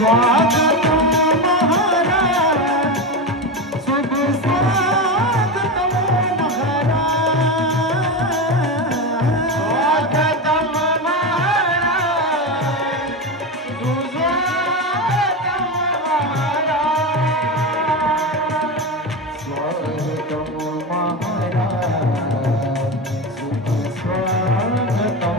स्वागतम महाराज, शुभ स्वागतम महाराज, स्वागतम महाराज, शुभ स्वागतम महाराज, स्वागतम महाराज, शुभ स्वागतम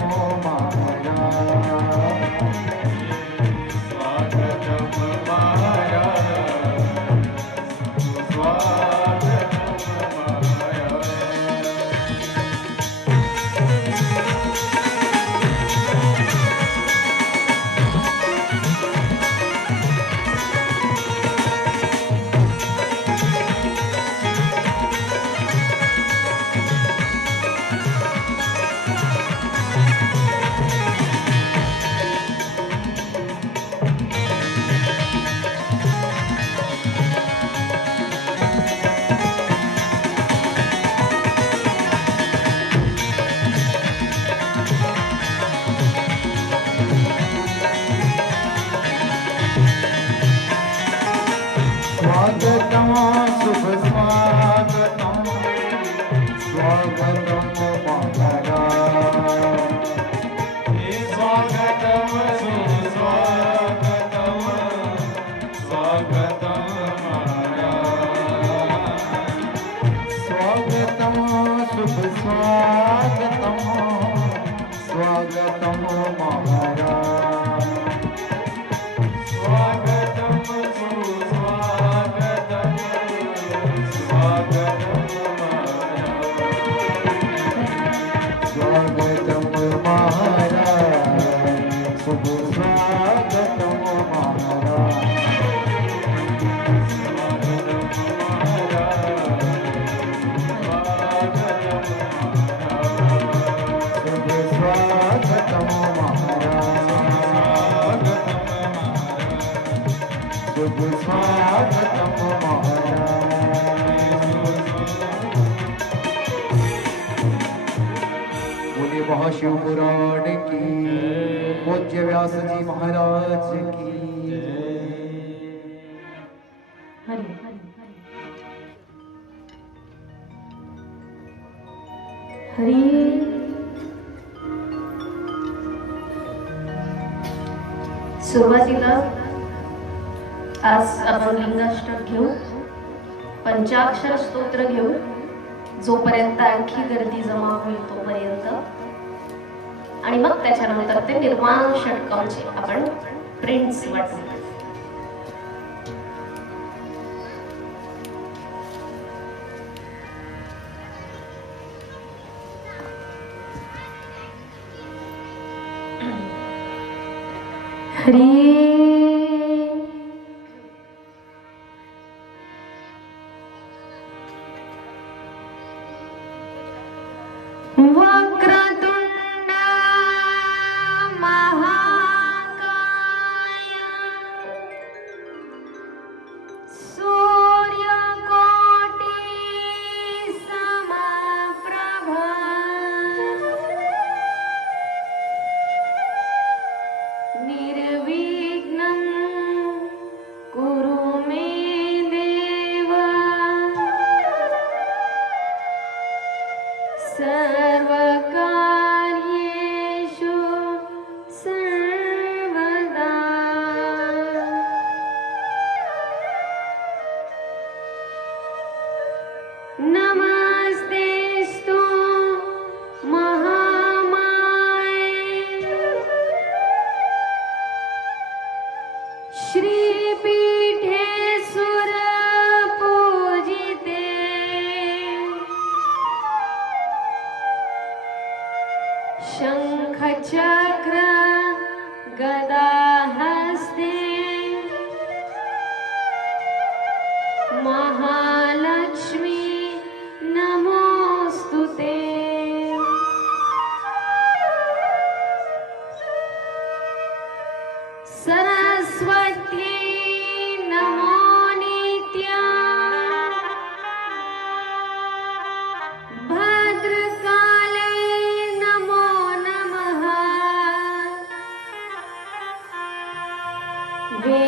स्वागतम शुभ स्वागतम, स्वागतम महाराज, स्वागतम शुभ स्वागतम, स्वागतम महाराज, स्वागतम शुभ स्वागतम, स्वागतम महाराज, स्वागतम शुभ स्वागतम महाराज, शुभ स्वागतम महाराज, शुभ स्वागतम महाराज। बोले महाशिव पुराण की, पूज्य व्यास जी महाराज की। हरि हरि सुरुवातीला आज आपण लिंगाष्टक घेऊ, पंचाक्षर स्तोत्र घेऊ, जोपर्यंत आणखी गर्दी जमा होईल तोपर्यंत, आणि मग त्याच्यानंतर ते निर्वाण षटकमचे आपण प्रिंट्स वाटू. हरी वक्रतुंड महाकाय, सूर्यकोटि समप्रभा, निर्विघ्नं कुरु मे देव, सर्वकार्येषु सर्वदा। नमस्तेस्तु महामाये, श्रीपीठे सुरपूजिते, शंखचक्र गदाहस्ते, महालक्ष्मी नमोस्तुते। सरस्वती नमो नित्यम्, भद्रकाले नमो नमः, वे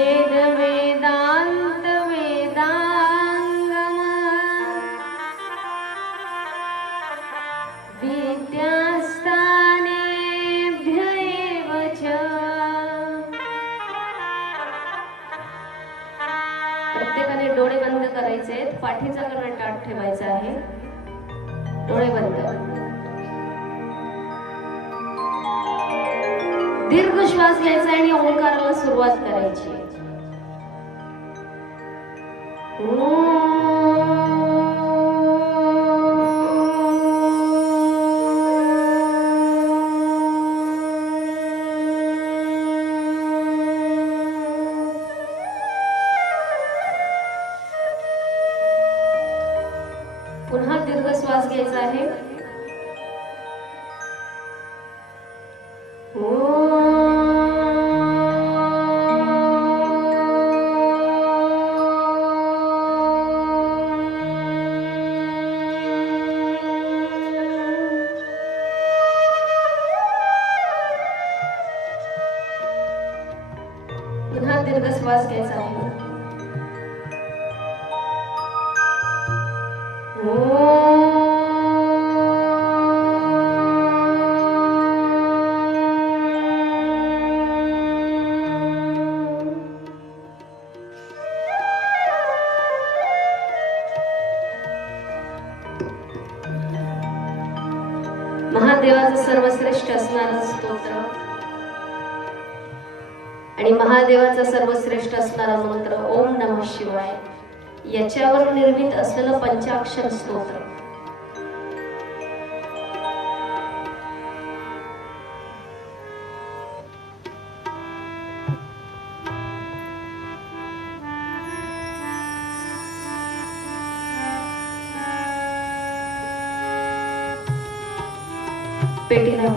पाठीचा कणा ताठ ठेवायचा आहे. डोळे बंद. दीर्घ श्वास घ्यायचा आणि ओंकाराला सुरुवात करायची. पुन्हा दीर्घ श्वास घ्यायचा आहे. पुन्हा दीर्घ श्वास घ्यायचा आहे. महादेवाचं सर्वश्रेष्ठ असणारं स्तोत्र आणि महादेवाचा सर्वश्रेष्ठ असणारा मंत्र ओम नमः शिवाय याच्यावर निर्मित असलेलं पंचाक्षर स्तोत्र. पेटीला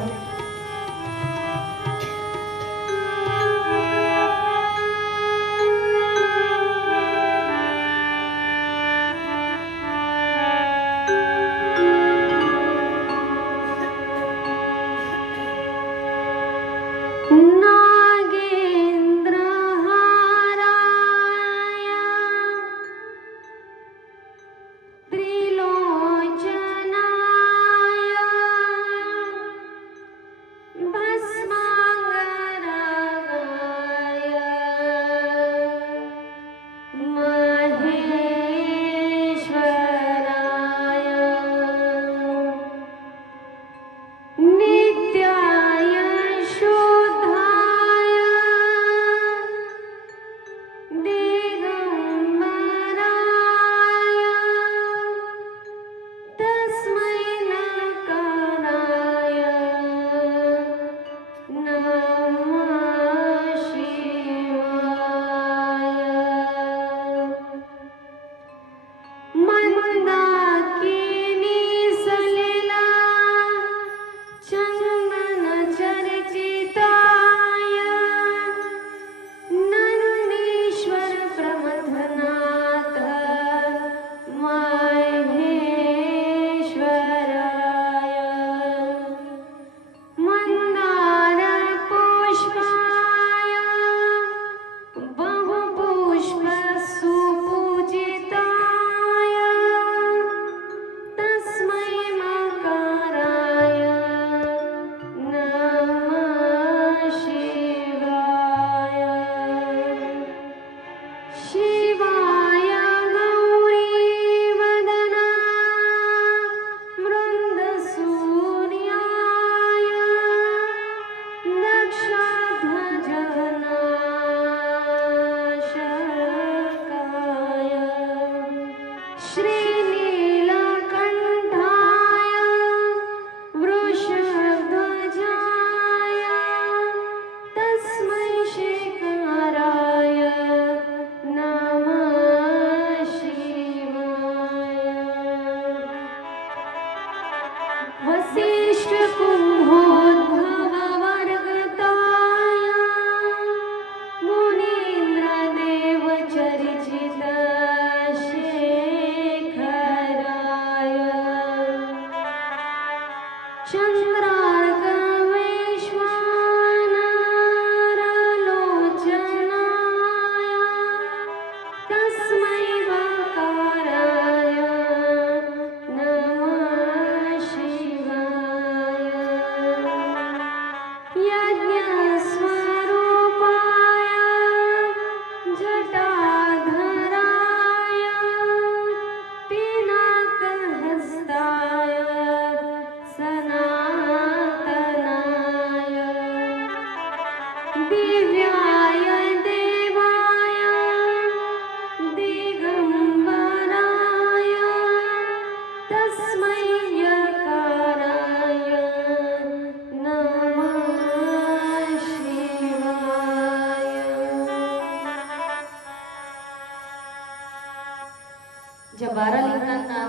ज्या 12 लिंगांना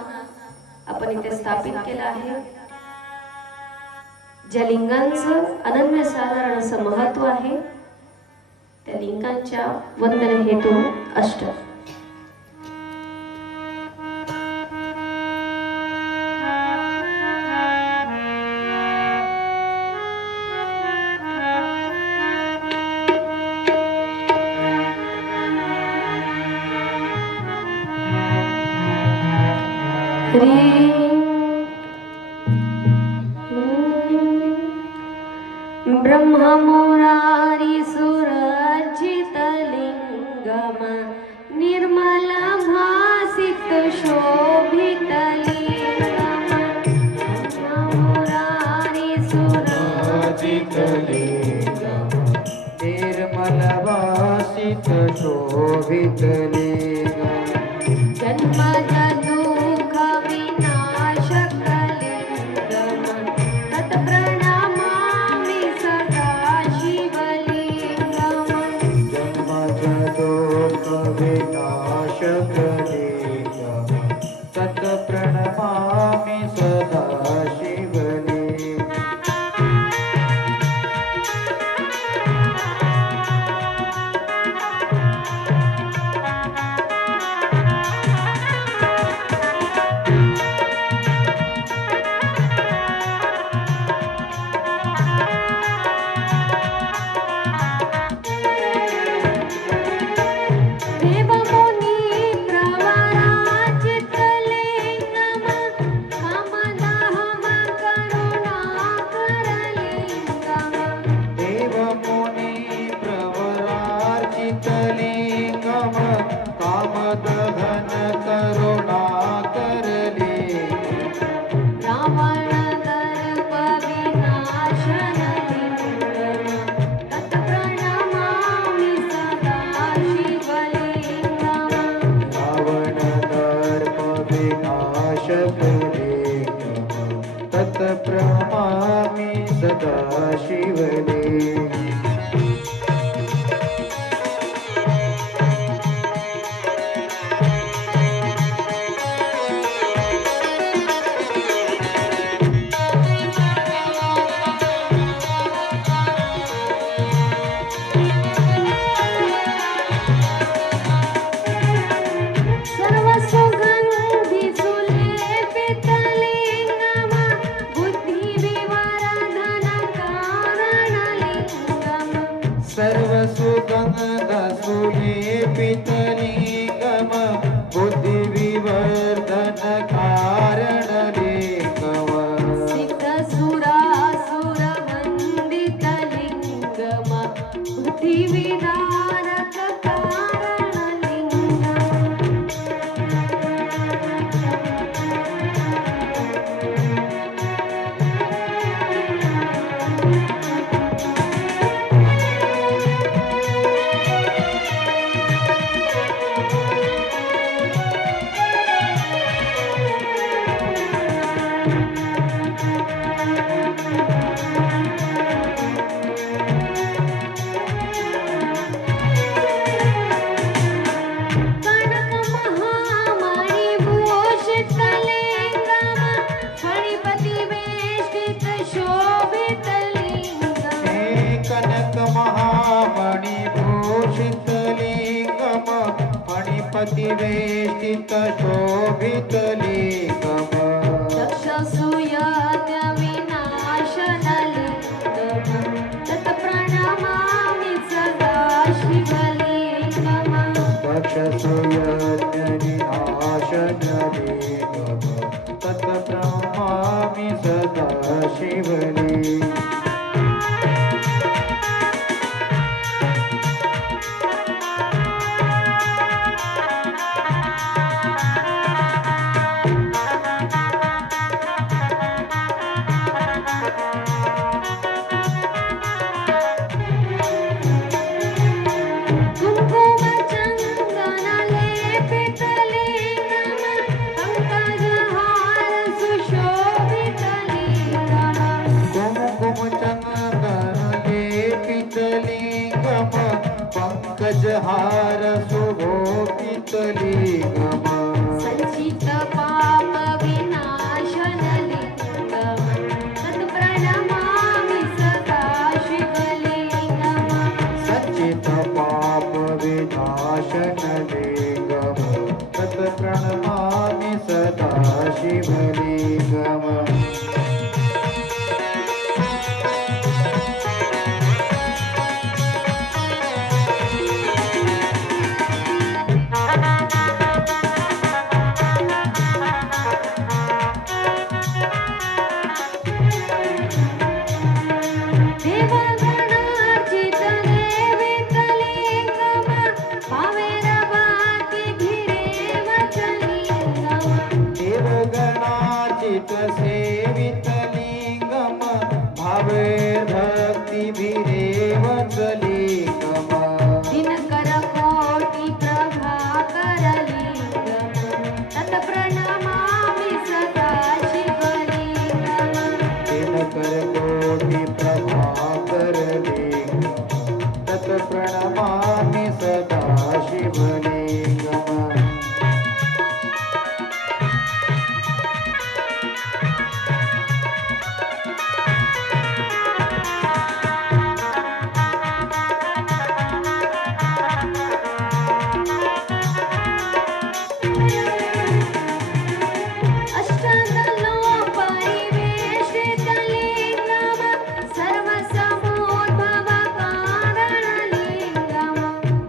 आपण इथे स्थापित केलं आहे, ज्या लिंगांचं अनन्यसाधारण असं महत्व आहे, त्या लिंगांच्या वंदन हेतू अष्ट. ब्रह्म मुरारी सुरजितलिंगम निर्मल भासित शोभितलिंगम. ब्रह्म मुरारी सुरजितलिंगम निर्मल भासित शोभितलिंगम. जन्म दुःख विनाशकलिंगम तत्प्रणमामि सदा शिवलिंगम. जन्म दुःख विनाशकलिंगम तत्प्रणमामि सदा शिवलिंगम. तत्प्रणमामि सदा शिवलिंगम. सर्व सुगंध सुलेपितलिंगम बुद्धिविवर्धन कारणलिंगम. सिद्ध सुरासुर वंदितलिंगम बुद्धिविदारक कारणलिंगम. पतिवेष्टित शोभितलिंगम. दक्षसूयज्ञ विनाशनलिंगम तत्प्रणमामि सदा शिवलिंगम. दक्षसूयज्ञ विनाशनलिंगम तत्प्रणमामि सदा शिवलिंगम. सदाशिवलिंगम देवगणार्चित सेवित लिंगम भावे भक्ति भिरेवच लिंगम दिनकर कोटि प्रभाकर लिंगम तत्प्रणमामि सदा शिवलिंगम दिनकर कोटि प्रभाकर लिंगम तत्प्रणमामि सदा शिवलिंगम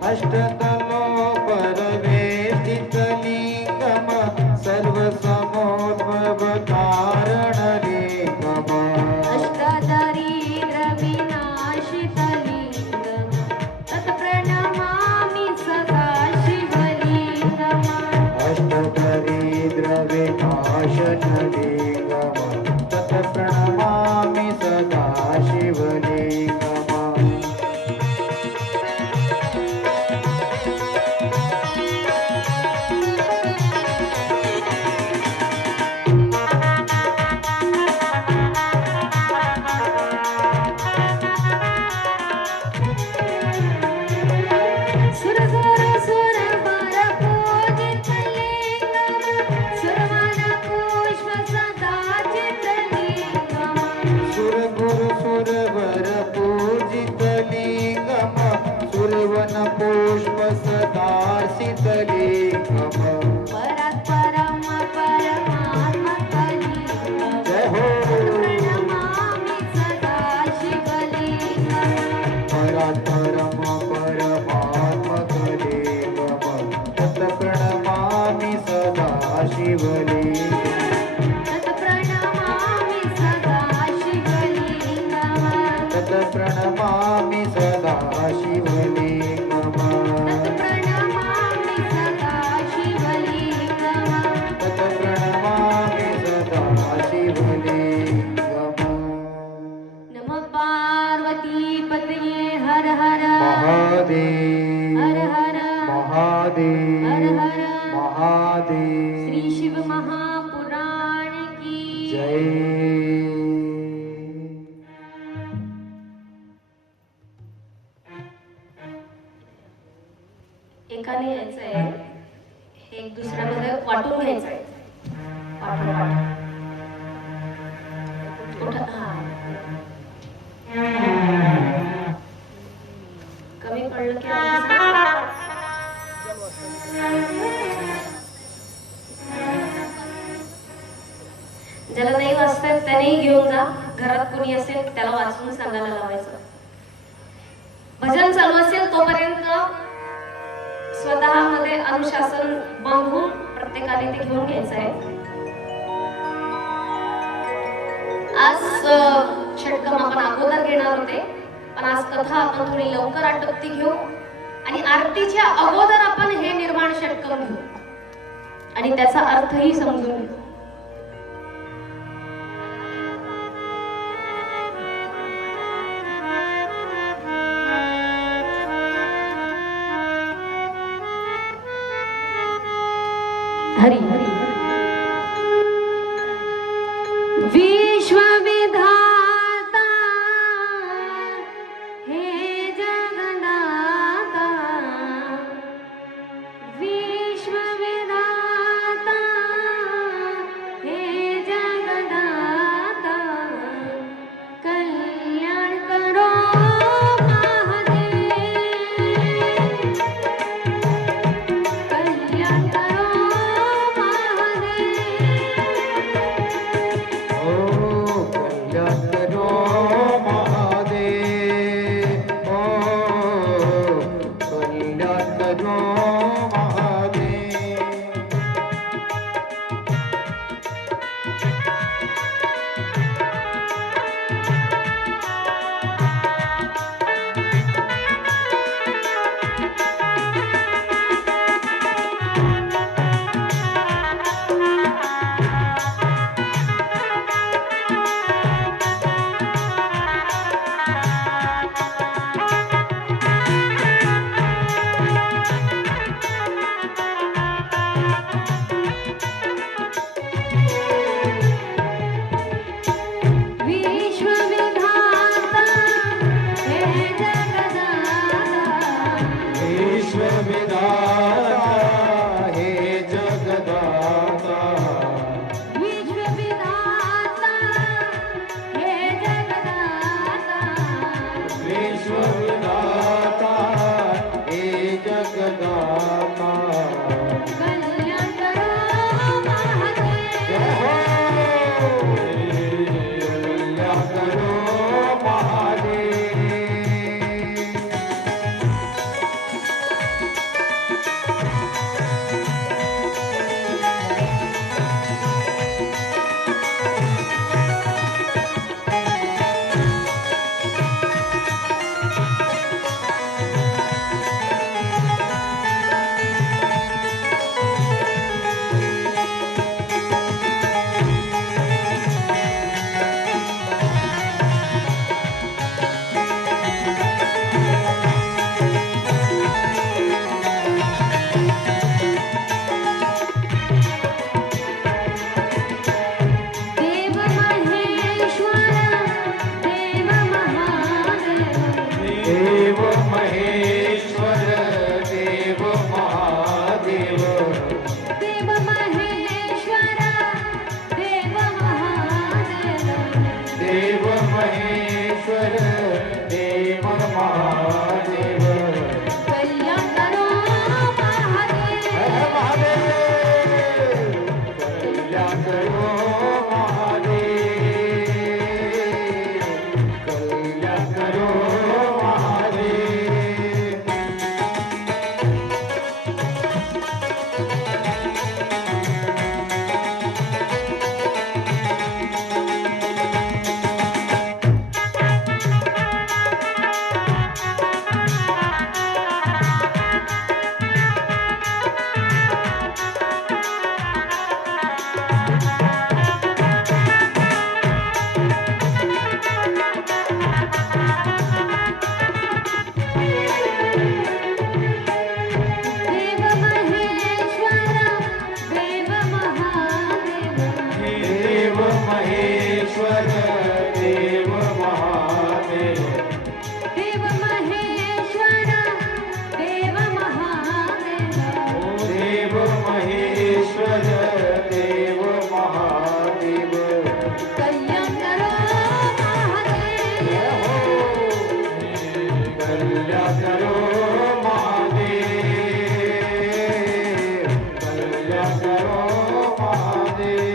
अष्टतलो परवेष्टित लिंगम सर्वसमोद्भव कारण लिंगम अष्टदरिद्र विनाशित लिंगम तत्प्रणमामि सदा शिवलिंगम अष्टदरिद्र विनाशन लिंगम तत्प्रणमामि सदा शिवलिंगम सुरवन पुष्प सदार्शित लिंगम परम परमात्मा लिंगम जय हो प्रणमामि सदा शिवलिंगम परम परमात्मक लिंगम तत् प्रणमामि सदा शिवलिंगम तत्प्रणमामि सदा शिवलिंगम तत् प्रणमामि सदा शिवलिंगम तत्प्रणमामि सदा शिवलिंगम तत् प्रणमामि सदा शिवलिंगम नमः पार्वती पतये हर हर महादेव हर हर महादेव हर हर महादेव श्री शिव महापुराण की जय एकाने यायचं आहे हे एक दुसऱ्यामध्ये वाटून घ्यायचं आहे वाटून कुठं कमी पडलं की ज्याला नाही वाचतात त्यानेही घेऊन जा घरात कोणी असेल त्याला वाचून सांगायला लावायचं भजन चालू असेल तोपर्यंत स्वतःमध्ये अनुशासन बांधून प्रत्येकाने ते घेऊन घ्यायचं आहे आज षटकम आपण अगोदर घेणार होते पण आज कथा आपण थोडी लवकर आटपती घेऊ आणि आरतीच्या अगोदर आपण हे निर्माण षटकम घेऊ आणि त्याचा अर्थही समजून घेऊ हरी हरी विश्वविधाता हे जगन्नाथा विश्वविधाता महेश्वर देव महादेव देव महेश्वर देव महादेव देव महेश्वर देव महादेव कल्याण करो महादेव कल्याण करो महादेव कल्याण करो महादेव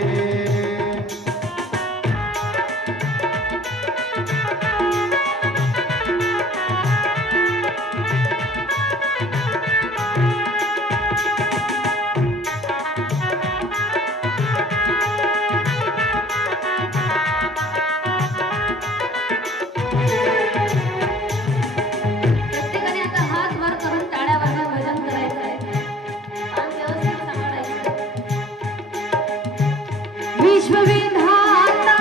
प्रत्येकाने आता हात वर करून टाळ्या वाजवून भजन करायचंय आणि व्यवस्थित सांभाळायचं. विश्वविधाता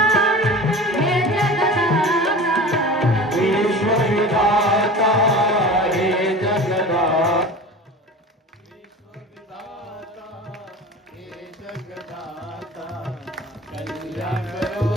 हे जगदाता विश्वविधाता हे जगदाता कल्याण करो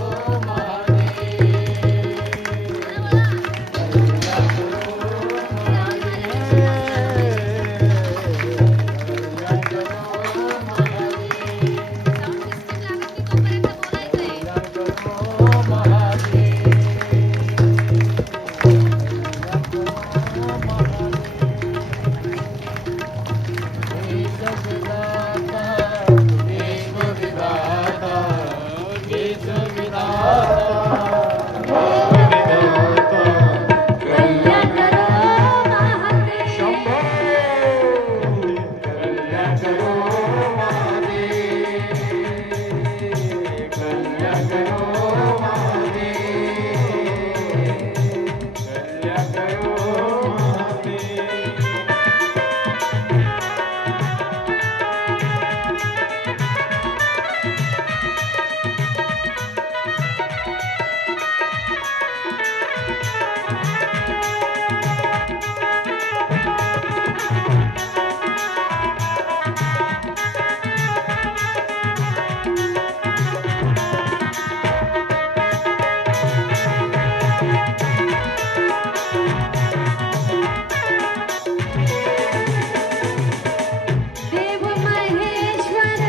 देव महेश्वर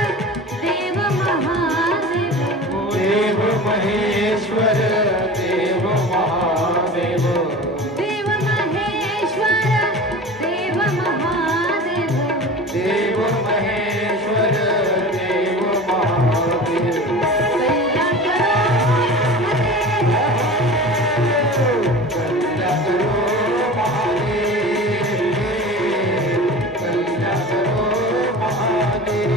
देव महादेव देव महेश्वर देव महादेव देव महेश्वर देव महादेव देव महेश्वर देव महादेव कल्याण करो कल्याण करो महादेव कल्याण करो महादेव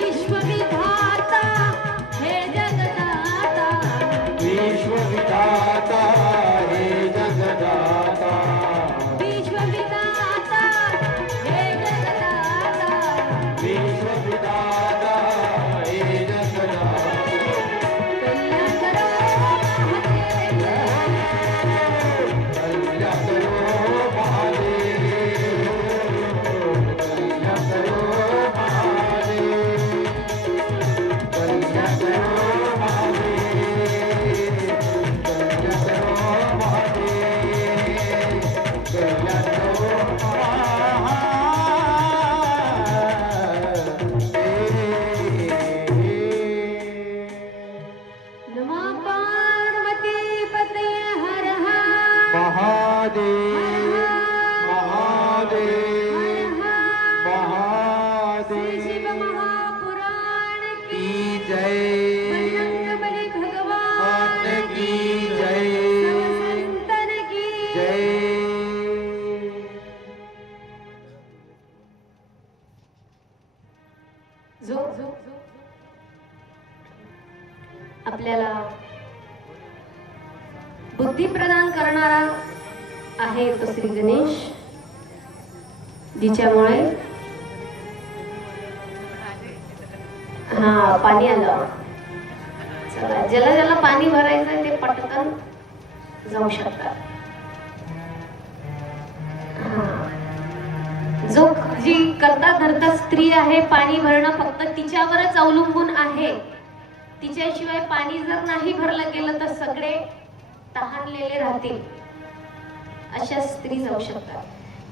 विश्वविधाता हे जगदाता विश्वविधाता हे जगदाता विश्वविधाता हे जगदाता विश्वविधाता हे जगदाता कल्याण करो महादेव कल्याण करो महादेव कल्याण करो महादेव कल्याण करो महादेव कल्याण करो महादेव कल्याण करो महादेव नमः पार्वती पतये हर हर महादेव महादेव श्री शिव महादेव महापुराण की की जय बजरंगबली भगवान की जय संतन की जय जो आपल्याला बुद्धी प्रदान करणारा आहे तो श्री गणेश, जिच्यामुळे हा पाणी आलं. चला, ज्याला ज्याला पाणी भरायचं ते पटकन जाऊ शकतात. जो जी करता धरता स्त्री आहे, पाणी भरणं फक्त तिच्यावरच अवलंबून आहे. तिच्याशिवाय पाणी जर नाही भरलं गेलं तर सगळे तहानलेले राहतील. अशा स्त्री जाऊ शकतात.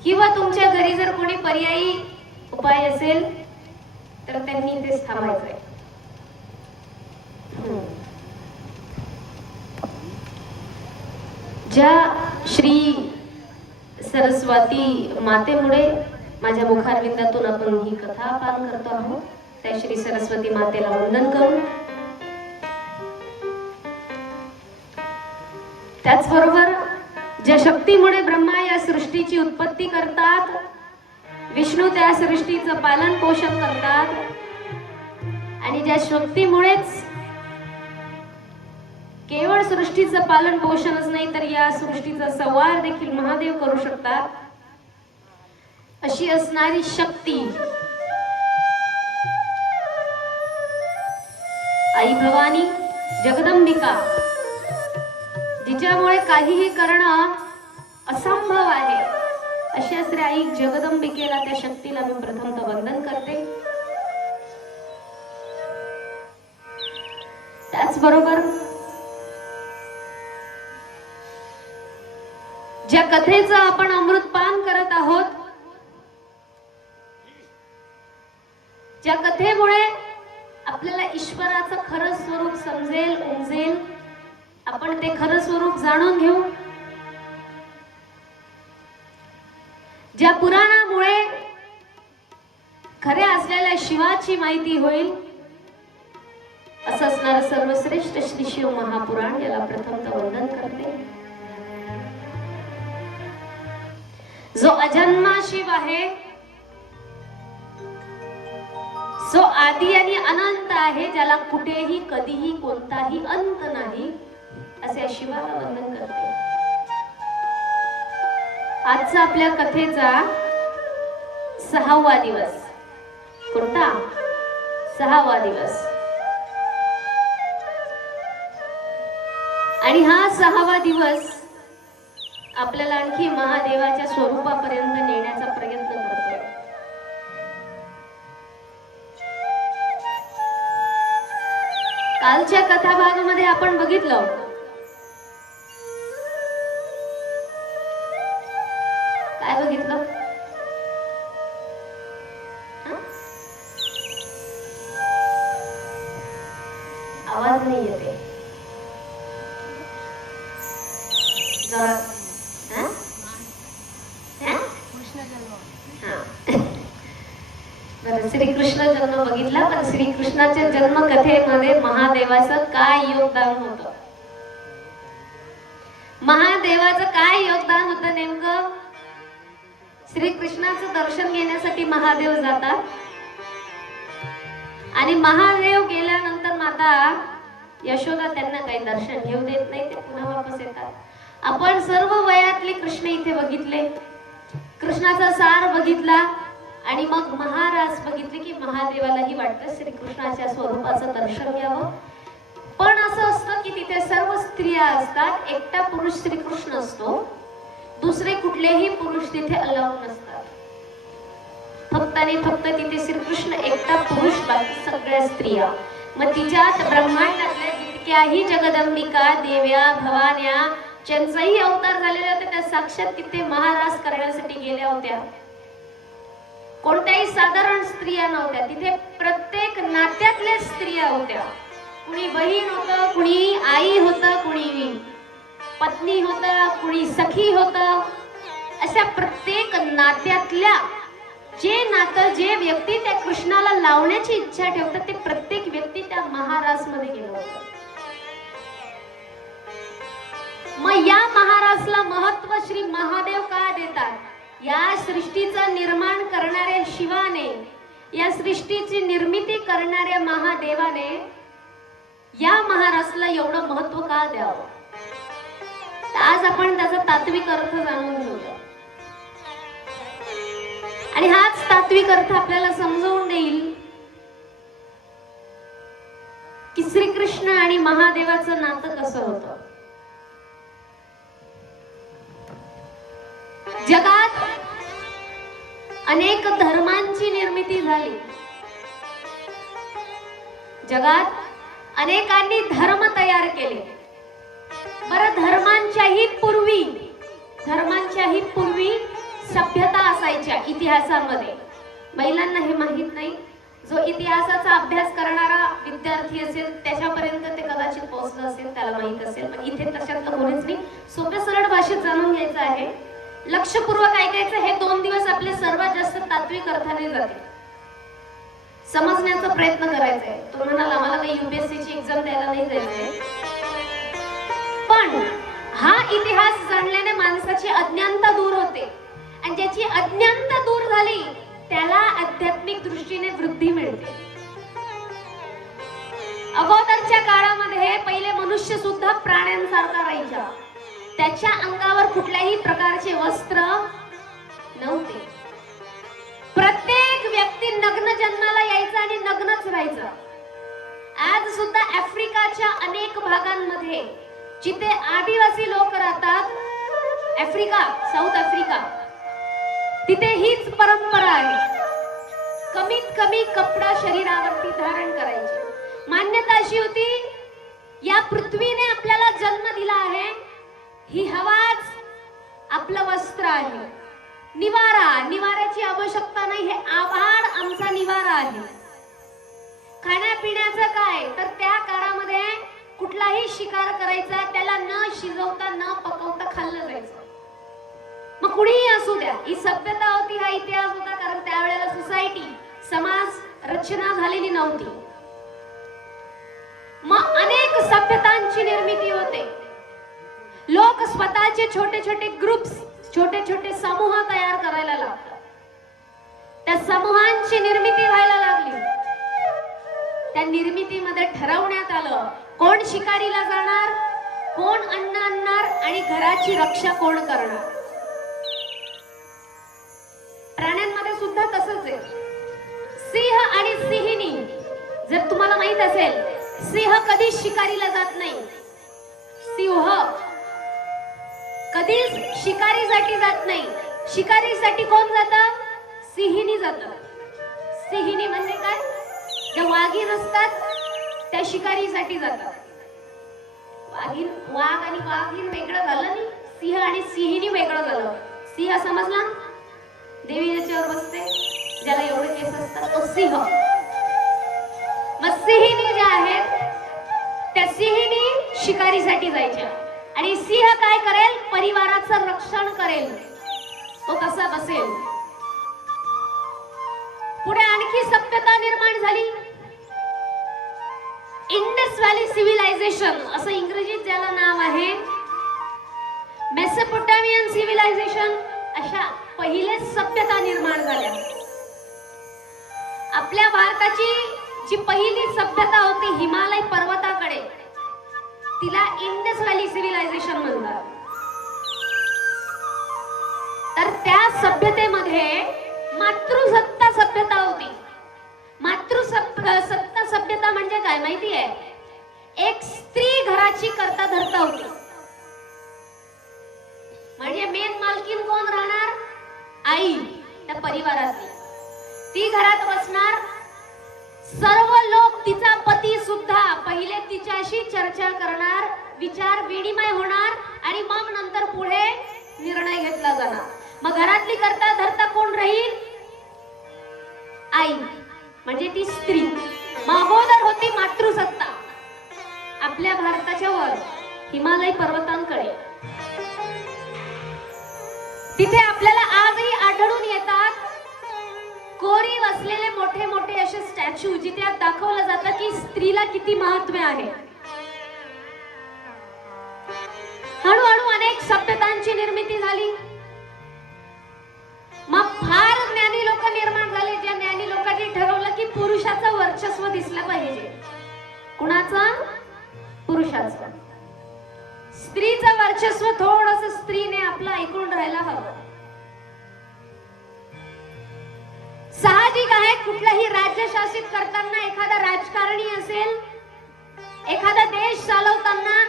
किंवा तुमच्या घरी जर कोणी पर्यायी उपाय असेल तर त्यांनी तेच थांबायचंय. ज्या श्री सरस्वती मातेमुळे माझ्या मुखारविंदातून आपण ही कथा पान करतो आहोत, त्या श्री सरस्वती मातेला वंदन करू. त्याचबरोबर ज्या शक्तीमुळे ब्रह्मा या सृष्टीची उत्पत्ती करतात, विष्णू त्या सृष्टीचं पालन पोषण करतात, आणि ज्या शक्तीमुळेच केवळ सृष्टीचं पालन पोषणच नाही तर या सृष्टीचा संवार देखील महादेव करू शकतात, अशी असणारी शक्ती आई भवानी जगदंबिका, जिच्यामुळे काहीही करणं असंभव आहे, अशा श्री आई जगदंबिकेला, त्या शक्तीला मी प्रथमतः वंदन करते. त्याचबरोबर ज्या कथेचं आपण अमृतपान करत आहोत, ज्या कथेमुळे आपल्याला ईश्वराचं खरं स्वरूप समजेल, उमजेल, आपण ते खरं स्वरूप जाणून घेऊ. ज्या पुराणामुळे खऱ्या असलेल्या शिवाची माहिती होईल, असं असणारं सर्वश्रेष्ठ श्री शिव महापुराण, याला प्रथमतः वंदन करते. जो अजन्मा शिव आहे, जो आदी आणि अनंत आहे, ज्याला कुठेही कधीही कोणताही अंत नाही, असे शिवाला वंदन करते. आजचा आपल्या कथेचा 6वा दिवस. कोणता? 6वा दिवस. आणि हा 6वा दिवस आपल्याला आणखी महादेवाच्या स्वरूपापर्यंत नेण्याचा प्रयत्न करतोय. कालच्या कथाभागामध्ये आपण बघितलं, काय बघितलं? आवाज नाही येते. श्रीकृष्ण जन्म बघितला, पण श्रीकृष्णाच्या जन्म कथेमध्ये महादेवाचं काय योगदान होतं? महादेवाचं काय योगदान होतं नेमकं? श्रीकृष्णाचं दर्शन घेण्यासाठी महादेव जातात, आणि महादेव गेल्यानंतर माता यशोदा त्यांना काही दर्शन घेऊ देत नाही, ते पुन्हा वापस येतात. आपण सर्व वयातले कृष्ण इथे बघितले, कृष्णाचा सार बघितला, आणि मग महाराज बघितले की महादेवालाही वाटतं श्रीकृष्णाच्या स्वरूपाचं दर्शन घ्यावं. पण असं असतं की तिथे सर्व स्त्रिया असतात, एकटा पुरुष श्रीकृष्ण असतो, दुसरे कुठलेही पुरुष तिथे अलाउड नसतात. फक्त आणि फक्त तिथे श्रीकृष्ण एकटा पुरुष, बाकी सगळ्या स्त्रिया. मग तिच्यात ब्रह्मांडातल्या जितक्याही जगदंबिका देव्या भवान्या ज्यांचाही अवतार झालेला होता, त्या साक्षात तिथे महाराज करण्यासाठी गेल्या होत्या. कोणत्याही साधारण स्त्रिया नव्हत्या तिथे, प्रत्येक नात्यातल्या स्त्रिया होत्या. कुणी बहीण होतं, कुणी आई होतं, कुणी पत्नी होतं, कुणी सखी होतं. अशा प्रत्येक नात्यातल्या जे नातं, जे व्यक्ती त्या कृष्णाला लावण्याची इच्छा ठेवतात, ते प्रत्येक व्यक्ती त्या महाराज मध्ये गेलं होतं. मग या महाराजला महत्व श्री महादेव का देतात? या सृष्टीचं निर्माण करणाऱ्या शिवाने, या सृष्टीची निर्मिती करणाऱ्या महादेवाने या महाराजला एवढं महत्व का द्यावं? आपण त्याचा तात्विक अर्थ जाणून घेऊया आणि हाच तात्विक अर्थ आपल्याला समजावून देईल की श्रीकृष्ण आणि महादेवाचं नातं कसं होतं. जगात अनेक धर्मांची निर्मिती झाली. जगात अनेकांनी धर्म तयार केले. बरं, धर्मांच्याही पूर्वी सभ्यता असायच्या इतिहासामध्ये. महिलांना हे माहित नाही. जो इतिहासाचा अभ्यास करणारा विद्यार्थी असेल त्याच्यापर्यंत ते कदाचित पोहोचलं असेल, त्याला माहित असेल. पण इथे तशातलं कोणीच नाही. सोप्या सरळ भाषेत जाणून घ्यायचं आहे, लक्षपूर्वक ऐकायचं. हे 2 दिवस आपले सर्वात जास्त तात्विक अर्थाने जातील. समजण्याचा प्रयत्न करायचा आहे. तो म्हणाला आम्हाला काही UPSC ची एक्झाम द्यायला नाही जायचंय, पण हा इतिहास जाणल्याने माणसाची अज्ञानता दूर होते आणि ज्याची अज्ञानता दूर झाली त्याला आध्यात्मिक दृष्टीने वृद्धी मिळते. अगोदरच्या काळामध्ये पहिले मनुष्य सुद्धा प्राण्यांसारखा राहायचा. त्याच्या अंगावर कुठल्याही प्रकारचे वस्त्र नव्हते. प्रत्येक व्यक्ती नग्न जन्माला यायचा आणि नग्नच राहायचा. आज सुद्धा आफ्रिकाच्या अनेक भागांमध्ये जिथे आदिवासी लोक राहतात, आफ्रिका, साऊथ आफ्रिका, तिथे हीच परंपरा आहे. कमीत कमी कपडा शरीरावरती धारण करायचे. मान्यता अशी होती, या पृथ्वीने आपल्याला जन्म दिला आहे, ही हवाच आपलं वस्त्र आहे. निवाऱ्याची आवश्यकता नाही, हे आभाळ आमचा निवारा आहे. खाण्यापिण्याचं काय, तर त्या काळामध्ये कुठलाही शिकार करायचा त्याला न शिजवता न पकवता खाल्लं जायचं. मग कुणीही असू द्या, ही सभ्यता होती, हा इतिहास होता. कारण त्यावेळेला सोसायटी, समाज रचना झालेली नव्हती. मग अनेक सभ्यतांची निर्मिती होते. लोक स्वतःचे छोटे छोटे ग्रुप्स, छोटे छोटे समूह तयार करायला लागतात. त्या समूहांची निर्मिती व्हायला लागली. त्या निर्मितीमध्ये ठरवण्यात आलं कोण शिकारीला जाणार, कोण अन्न आणणार आणि घराची रक्षा कोण करणार. प्राण्यांमध्ये सुद्धा तसंच आहे. सिंह आणि सिंहिणी, जर तुम्हाला माहित असेल, सिंह कधीच शिकारीला जात नाही. सिंह कधीच शिकारीसाठी जात नाही. शिकारीसाठी कोण जातं? सिंहिणी जातं. सिंहिणी म्हणजे काय? ज्या वाघीण असतात त्या शिकारीसाठी जातात. वाघ आणि वाघीण वेगळं झालं नाही, सिंह आणि सिंहिणी वेगळं झालं. सिंह समजला, देवी याच्यावर बसते, ज्याला एवढे केस असतात तो सिंह. मग सिंहिणी ज्या आहेत त्या सिंहिणी शिकारीसाठी जायच्या आणि सिंह काय करेल? परिवाराचं रक्षण करेल. तो कसा बसेल. पुढे आणखी सभ्यता निर्माण झाली. इंडस व्हॅली सिव्हिलायझेशन असं इंग्रजीत ज्याला नाव आहे, मेसोपोटामियन सिव्हिलायझेशन, अशा पहिले सभ्यता निर्माण झाल्या. आपल्या भारताची जी पहिली सभ्यता होती हिमालय पर्वताकडे, तिला इंडस व्हॅली सिव्हिलायझेशन म्हणतात. तर त्या सभ्यतेमध्ये मातृसत्ता सभ्यता होती. मातृसत्ता सभ्यता म्हणजे काय माहिती आहे? एक स्त्री घराची करता धरता होती. म्हणजे मेन मालकीन कोण राहणार? आई, त्या परिवारातली. ती घरात बसणार. सर्व लोक, तिचा पती सुद्धा पहिले तिच्याशी चर्चा करणार, विचार विनिमय होणार आणि मग नंतर पुढे निर्णय घेतला जाणार. मग घरातली करता धरता कोण राहील? आई, म्हणजे ती स्त्री. अगोदर होती मातृसत्ता आपल्या भारताच्या वर हिमालय पर्वतांकडे. तिथे आपल्याला आजही आढळून येतात कोरीव असलेले मोठे मोठे असे स्टॅच्यू, जिथे दाखवलं जातं की स्त्रीला किती महत्व आहे. हळूहळू अनेक सभ्यतांची निर्मिती झाली. मग फार ज्ञानी लोक निर्माण झाले. ज्या ज्ञानी लोकांनी ठरवलं की पुरुषाचं वर्चस्व दिसलं पाहिजे. कुणाचं? पुरुषाचं. स्त्रीचं वर्चस्व थोडंसं स्त्रीने आपलं ऐकून राहायला हवं. साहजिक आहे, कुठलाही राज्य शासित करताना एखादा राजकारणी असेल, एखादा देश चालवताना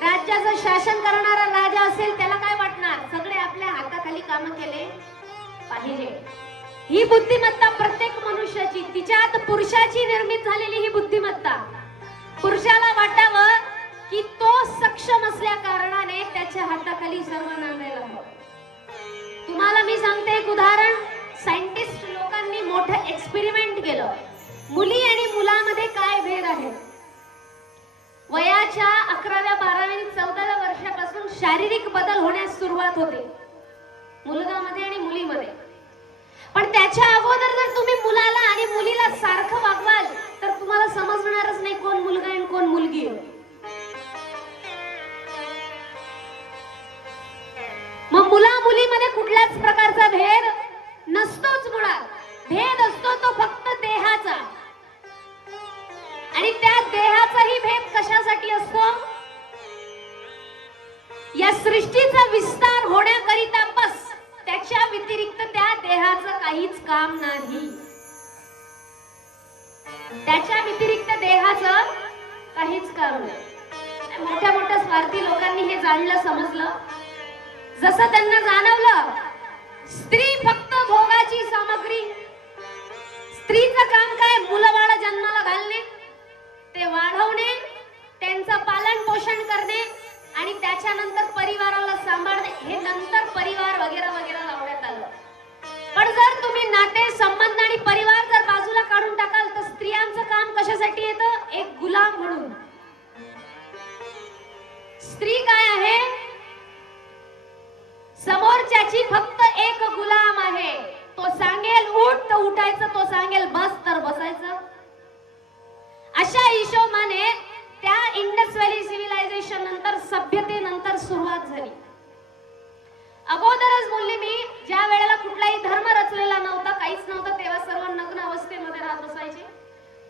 राज्याचं शासन करणारा राजा असेल, त्याला काय वाटणार, सगळे आपल्या हाताखाली काम केले पाहिजे. ही बुद्धिमत्ता प्रत्येक मनुष्याची, तिच्यात पुरुषाची निर्मित झालेली ही बुद्धिमत्ता. पुरुषाला वाटावं की तो सक्षम असल्या कारणाने त्याच्या हाताखाली सर्व नांदायला हवं. तुम्हाला मी सांगते एक उदाहरण. सायंटिस्ट लोकांनी मोठं एक्सपेरिमेंट केलं. मुली आणि मुलामध्ये काय भेद आहे. वयाच्या 11व्या 12व्या आणि 14व्या वर्षापासून शारीरिक बदल होण्यास सुरुवात होते मुलगामध्ये आणि मुलीमध्ये. पण त्याच्या अगोदर जर तुम्ही मुलाला आणि मुलीला सारखं वागवाल तर तुम्हाला समजणारच नाही कोण मुलगा आणि कोण मुलगी आहे. मग मुला मुलीमध्ये कुठल्याच प्रकारचा भेद नसतोच. मुळात भेद असतो तो फक्त देहाचा. आणि त्या देहाचाही भेद कशासाठी असतो. या सृष्टीचा विस्तार होण्याकरिता बस. त्याच्या व्यतिरिक्त त्या देहाचं काहीच काम नाही. त्याच्या व्यतिरिक्त देहाचं काहीच काम नाही. मोठ्या मोठ्या स्वार्थी लोकांनी हे जाणलं, समजलं. जसं त्यांना जाणवलं स्त्री फक्त भोगाची सामग्री. स्त्रीचं काम काय, मुलं बाळ जन्माला घालणे, ते वाढवणे, त्यांचं पालन पोषण करणे आणि त्याच्यानंतर परिवाराला सांभाळणे. हे नंतर परिवार वगैरे वगैरे लावण्यात आलं. पण जर तुम्ही नाते संबंध आणि परिवार जर बाजूला काढून टाकाल तर स्त्रियांचं काम कशासाठी येतं, एक गुलाम म्हणून. स्त्री काय आहे, समोरच्याची फक्त एक गुलाम आहे. तो सांगेल उठ तर उठायचं, तो सांगेल बस तर बसायचं. अशा हिशोबाने त्या इंडस व्हॅली सिव्हिलायझेशन नंतर, सभ्यतेनंतर सुरुवात झाली. अगोदरच बोलले मी, ज्या वेळेला कुठलाही धर्म रचलेला नव्हता, काहीच नव्हतं, तेव्हा सर्व नग्न अवस्थेमध्ये राहत असायचे.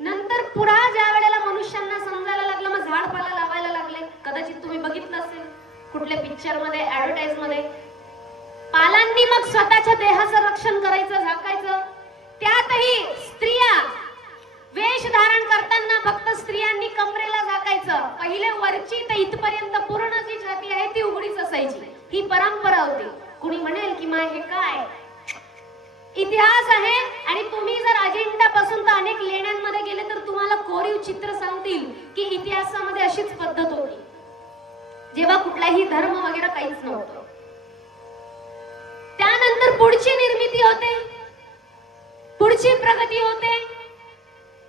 नंतर पुन्हा ज्या वेळेला मनुष्यांना समजायला लागलं, मग झाडपाला लावायला लागले. कदाचित तुम्ही बघितलं असेल कुठल्या पिक्चर मध्ये, ऍडव्हर्टाइज मध्ये. पालांनी मग स्वतःच्या देहाचं रक्षण करायचं, झाकायचं. त्यातही स्त्रिया वेश धारण करताना फक्त स्त्रियांनी कमरेला झाकायचं. पहिले वरची तर इथपर्यंत पूर्ण जी छाती आहे ती उघडीच असायची. ही परंपरा होती. कुणी म्हणेल की माय हे काय, इतिहास आहे. आणि तुम्ही जर अजिंठा पासून तर अनेक लेण्यांमध्ये गेले तर तुम्हाला कोरीव चित्र सांगतील की इतिहासामध्ये अशीच पद्धत होती, जेव्हा कुठलाही धर्म वगैरे काहीच नव्हतं. त्यानंतर पुढची निर्मिती होते, पुढची प्रगती होते.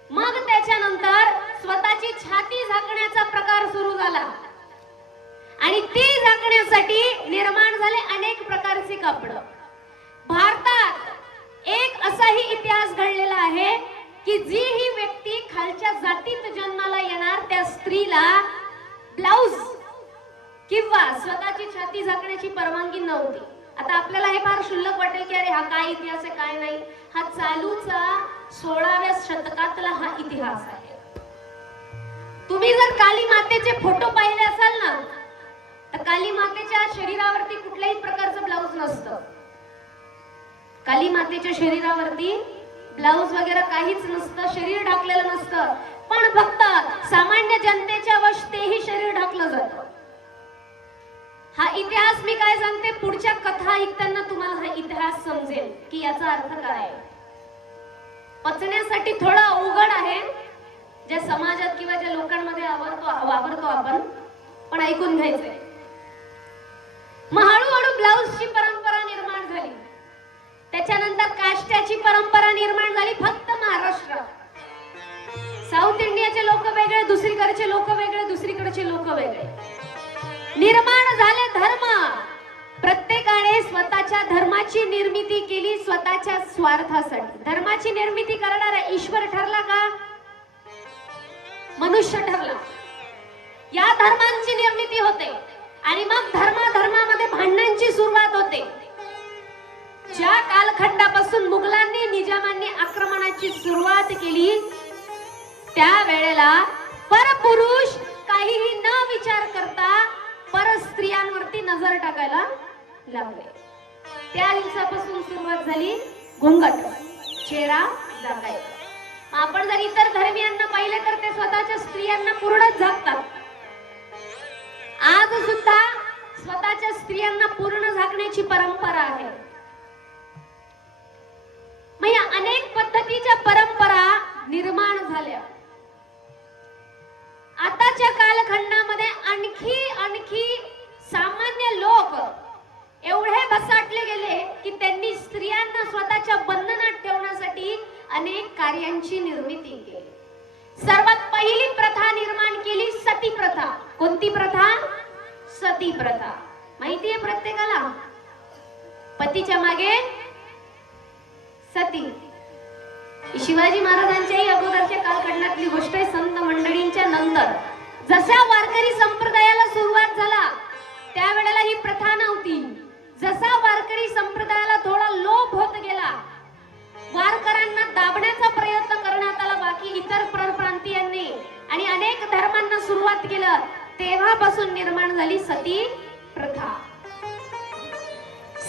मग त्याच्यानंतर स्वतःची छाती झाकण्याचा प्रकार सुरू झाला आणि ती झाकण्यासाठी निर्माण झाले अनेक प्रकारचे कापड. भारतात एक असाही इतिहास घडलेला आहे की जी ही व्यक्ती खालच्या जातीत जन्माला येणार त्या स्त्रीला ब्लाउज किंवा स्वतःची छाती झाकण्याची परवानगी नव्हती. आता आपल्याला हे फार शुल्लक वाटेल की अरे हा काय इतिहास आहे, काय नाही. हा चालूचा 16व्या शतकातला हा इतिहास आहे. तुम्ही जर काली मातेचे फोटो पाहिले असाल ना, तर काली मातेच्या शरीरावरती कुठल्याही प्रकारचं ब्लाउज नसतं. काली मातेच्या शरीरावरती ब्लाउज वगैरे काहीच नसतं, शरीर ढाकलेलं नसतं. पण फक्त सामान्य जनतेच्या वश तेही शरीर ढाकलं जातं. हा इतिहास मी काय सांगते, पुढच्या कथा ऐकताना तुम्हाला हा इतिहास समजेल की याचा अर्थ काय. पचण्यासाठी थोडा अवघड आहे, ज्या समाजात किंवा ज्या लोकांमध्ये वावरतो आपण, पण ऐकून घ्यायचंय. मग हळूहळू ब्लाउजची परंपरा निर्माण झाली. त्याच्यानंतर काष्ट्याची परंपरा निर्माण झाली फक्त महाराष्ट्रात. साऊथ इंडियाचे लोक वेगळे, दुसरीकडचे लोक वेगळे, दुसरीकडचे लोक वेगळे. निर्माण झाले धर्म. प्रत्येकाने स्वतःच्या धर्माची निर्मिती केली स्वतःच्या स्वार्थासाठी. धर्माची निर्मिती करणारा ईश्वर ठरला का, मनुष्य ठरला. या धर्मांची निर्मिती होते आणि मग धर्मामध्ये भांडणांची सुरुवात होते. ज्या कालखंडापासून मुघलांनी, निजामांनी आक्रमणाची सुरुवात केली, त्या वेळेला परपुरुष काहीही न विचार करता नजर टाकायला लागले. त्या दिवसापासून सुरुवात झाली घुंगट, चेहरा झाकायचा. आपण जर इतर धर्मियांना पाहिले तर ते स्वतःच्या स्त्रियांना पूर्णच झाकतात. आज सुद्धा स्वतःच्या स्त्रियांना पूर्ण झाकण्याची परंपरा आहे. मग या अनेक पद्धतीच्या परंपरा निर्माण झाल्या. आताच्या कालखंडामध्ये आणखी सामान्य लोक एवढे बसाटले गेले की त्यांनी स्त्रियांना स्वतःच्या बंधनात ठेवण्यासाठी अनेक कार्यांची निर्मिती केली. सर्वात पहिली प्रथा निर्माण केली सती प्रथा. कोणती प्रथा? सती प्रथा. माहिती आहे प्रत्येकाला? पतीच्या मागे सती. शिवाजी महाराजांच्याही अगोदरच्या कालखंडातली गोष्ट आहे. संत मंडळींच्या नंतर जसा वारकरी संप्रदायाला सुरुवात झाला त्यावेळेला ही प्रथा नव्हती. जसा वारकरी संप्रदायाला थोडा लोभ होत गेला, वारकऱ्यांना दाबण्याचा प्रयत्न करण्यात आला बाकी इतर परप्रांतीयांनी आणि अनेक धर्मांना सुरुवात केलं, तेव्हापासून निर्माण झाली सती प्रथा.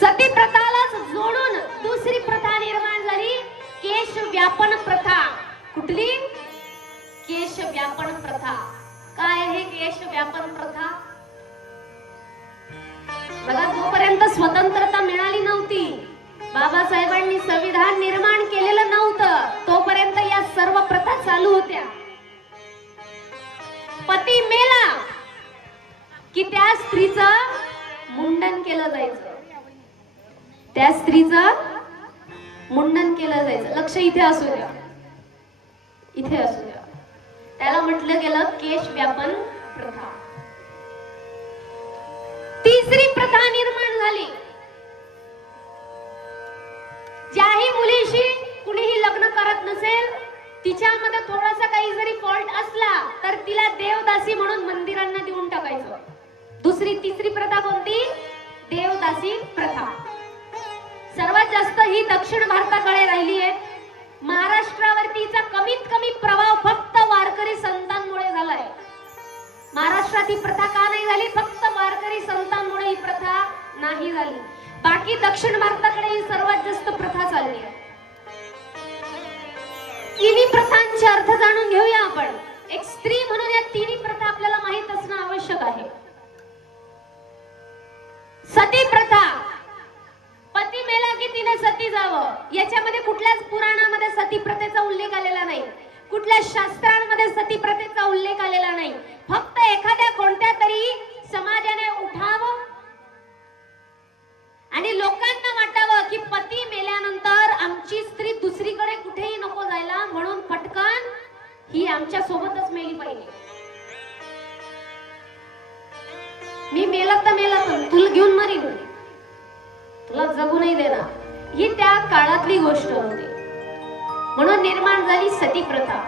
सती प्रथालाच जोडून दुसरी प्रथा निर्माण झाली, केश व्यापन प्रथा. कुठली? केश व्यापन प्रथा. काय आहे केश व्यापन प्रथा? बघा, जोपर्यंत स्वतंत्रता मिळाली नव्हती, बाबासाहेबांनी संविधान निर्माण केलेलं नव्हतं, तोपर्यंत या सर्व प्रथा चालू होत्या. पती मेला की त्या स्त्रीचं मुंडन केलं जायचं. त्या स्त्रीचं मुंडन केलं जायचं. लक्ष इथे असू द्या, इथे असू द्या. त्याला म्हटलं गेलं केश व्यापन प्रथा. तिसरी प्रथा निर्माण झाली. ज्याही मुलीशी कुणीही लग्न करत नसेल, तिच्यामध्ये थोडासा काही जरी फॉल्ट असला तर तिला देवदासी म्हणून मंदिरांना देऊन टाकायचं. तिसरी प्रथा कोणती? देवदासी प्रथा. सर्वात जास्त ही दक्षिण भारताकडे राहिली आहे. महाराष्ट्रावरतीचा कमीत कमी प्रभाव फक्त वारकरी संतांमुळे झालाय. महाराष्ट्रात ही प्रथा का नाही झाली? फक्त वारकरी संतांमुळे ही प्रथा नाही झाली. बाकी दक्षिण भारताकडे ही सर्वात जास्त प्रथा चालली आहे. तिन्ही प्रथांचे अर्थ जाणून घेऊया आपण. एक स्त्री म्हणून या तिन्ही प्रथा आपल्याला माहित असणं आवश्यक आहे. सती प्रथा. पती मेला की तिने सती जावं. याच्यामध्ये कुठल्याच पुराणामध्ये सती प्रथेचा उल्लेख आलेला नाही, कुठल्या शास्त्रांमध्ये सती प्रथेचा उल्लेख आलेला नाही. फक्त एखाद्या कोणत्या तरी समाजाने उठावं आणि लोकांना वाटावं की पती मेल्यानंतर आमची स्त्री दुसरीकडे कुठेही नको जायला, म्हणून पटकन ही आमच्या सोबतच मेली पाहिजे. मी मेला तर मेला, पण तुला घेऊन मरीन, तुला जगू नाही देणार. ही त्या काळातली गोष्ट होती, म्हणून निर्माण झाली सती प्रथा.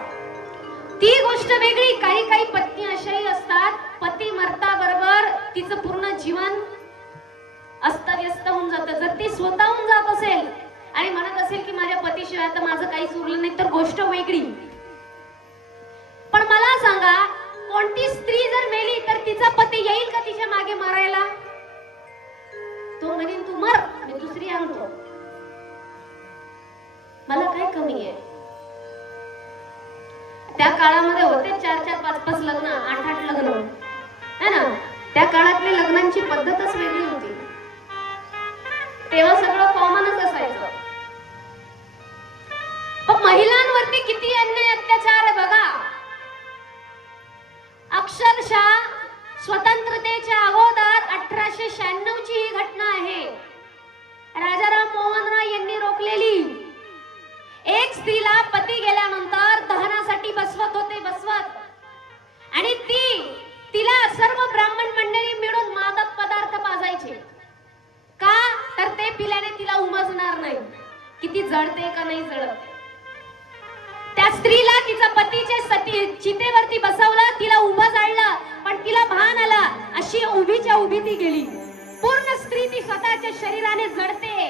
ती गोष्ट वेगळी. काही पत्नी अशाही असतात, पती मरता बरोबर तिचं पूर्ण जीवन अस्तव्यस्त होऊन जातं. जर ती स्वतःहून जात असेल आणि म्हणत असेल की माझ्या पतीशिवाय आता माझं काहीच उरलं नाही, तर गोष्ट वेगळी. पण मला सांगा, कोणती स्त्री जर मेली तर तिचा पती येईल का तिच्या मागे मारायला? तो म्हणेन तू मर, मी दुसरी आणतो, मला काय कमी आहे. त्या काळामध्ये होते 4-4, 5-5 लग्न, 8-8 लग्न है ना. त्या काळातली लग्नांची पद्धतच वेगळी होती. तेव्हा सगळं कॉमनच असायचं. पण महिलांवरती किती अन्याय अत्याचार आहे बघा. अक्षरशः स्वतंत्रतेच्या अगोदर 1896 ची ही घटना आहे. राजाराम मोहन राय यांनी रोखलेली. एक स्त्रीला पती गेल्यानंतर दहनासाठी बसवत होते, आणि तिला सर्व ब्राह्मण मंडळी मिळून मादक पदार्थ पाजायचे. का? तर ते पिल्याने तिला उमजणार नाही की ती जळते का नाही जळत. त्या स्त्रीला तिचा पतीच्या चितेवरती बसवलं, तिला उभं जाळलं, पण तिला भान आला, अशी उभीच्या उभी ती गेली. पूर्ण स्त्री ती स्वतःच्या शरीराने जळते,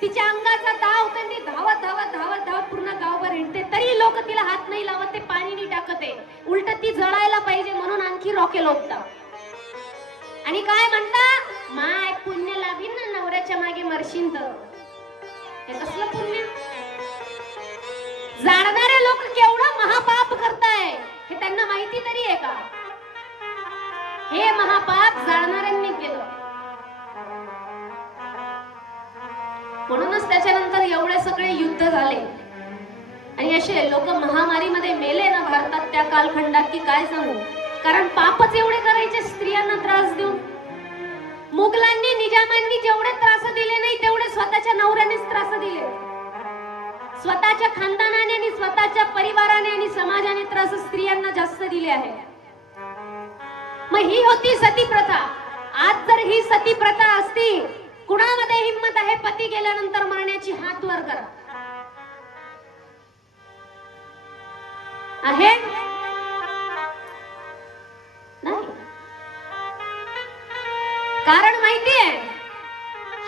तिच्या अंगाचा दाव त्यांनी धावत धावत धावत धावत पूर्ण गावभर हिंडते, तरी लोक तिला हात नाही लावत, ते पाणी नाही टाकते. उलट ती जळायला पाहिजे म्हणून आणखी रॉकेल ओततात. आणि काय म्हणता, माय पुण्य लाभीन ना नवऱ्याच्या मागे मरशील तर. हे कसलं पुण्य? जाणणारे लोक केवढं महापाप करताय हे त्यांना माहिती तरी आहे का? हे महापाप जाणणाऱ्यांनी केलं. म्हणूनच त्याच्यानंतर एवढे सगळे युद्ध झाले आणि असे लोक महामारीमध्ये मेले ना भारतात त्या कालखंडात की काय सांगू. कारण पापच एवढे करायचे स्त्रियांना त्रास देऊन. मुघलांनी निजामांनी जेवढे त्रास दिले नाही तेवढे स्वतःच्या नवऱ्यानेच त्रास दिले. स्वतःच्या खानदानाने आणि स्वतःच्या परिवाराने आणि समाजाने त्रास स्त्रियांना जास्त दिले आहे. मग ही होती सती प्रथा. आज जर ही सती प्रथा असती, कुणामध्ये हिम्मत आहे पती गेल्यानंतर मरण्याची? हात वर करा. आहे नाही? कारण माहितीये,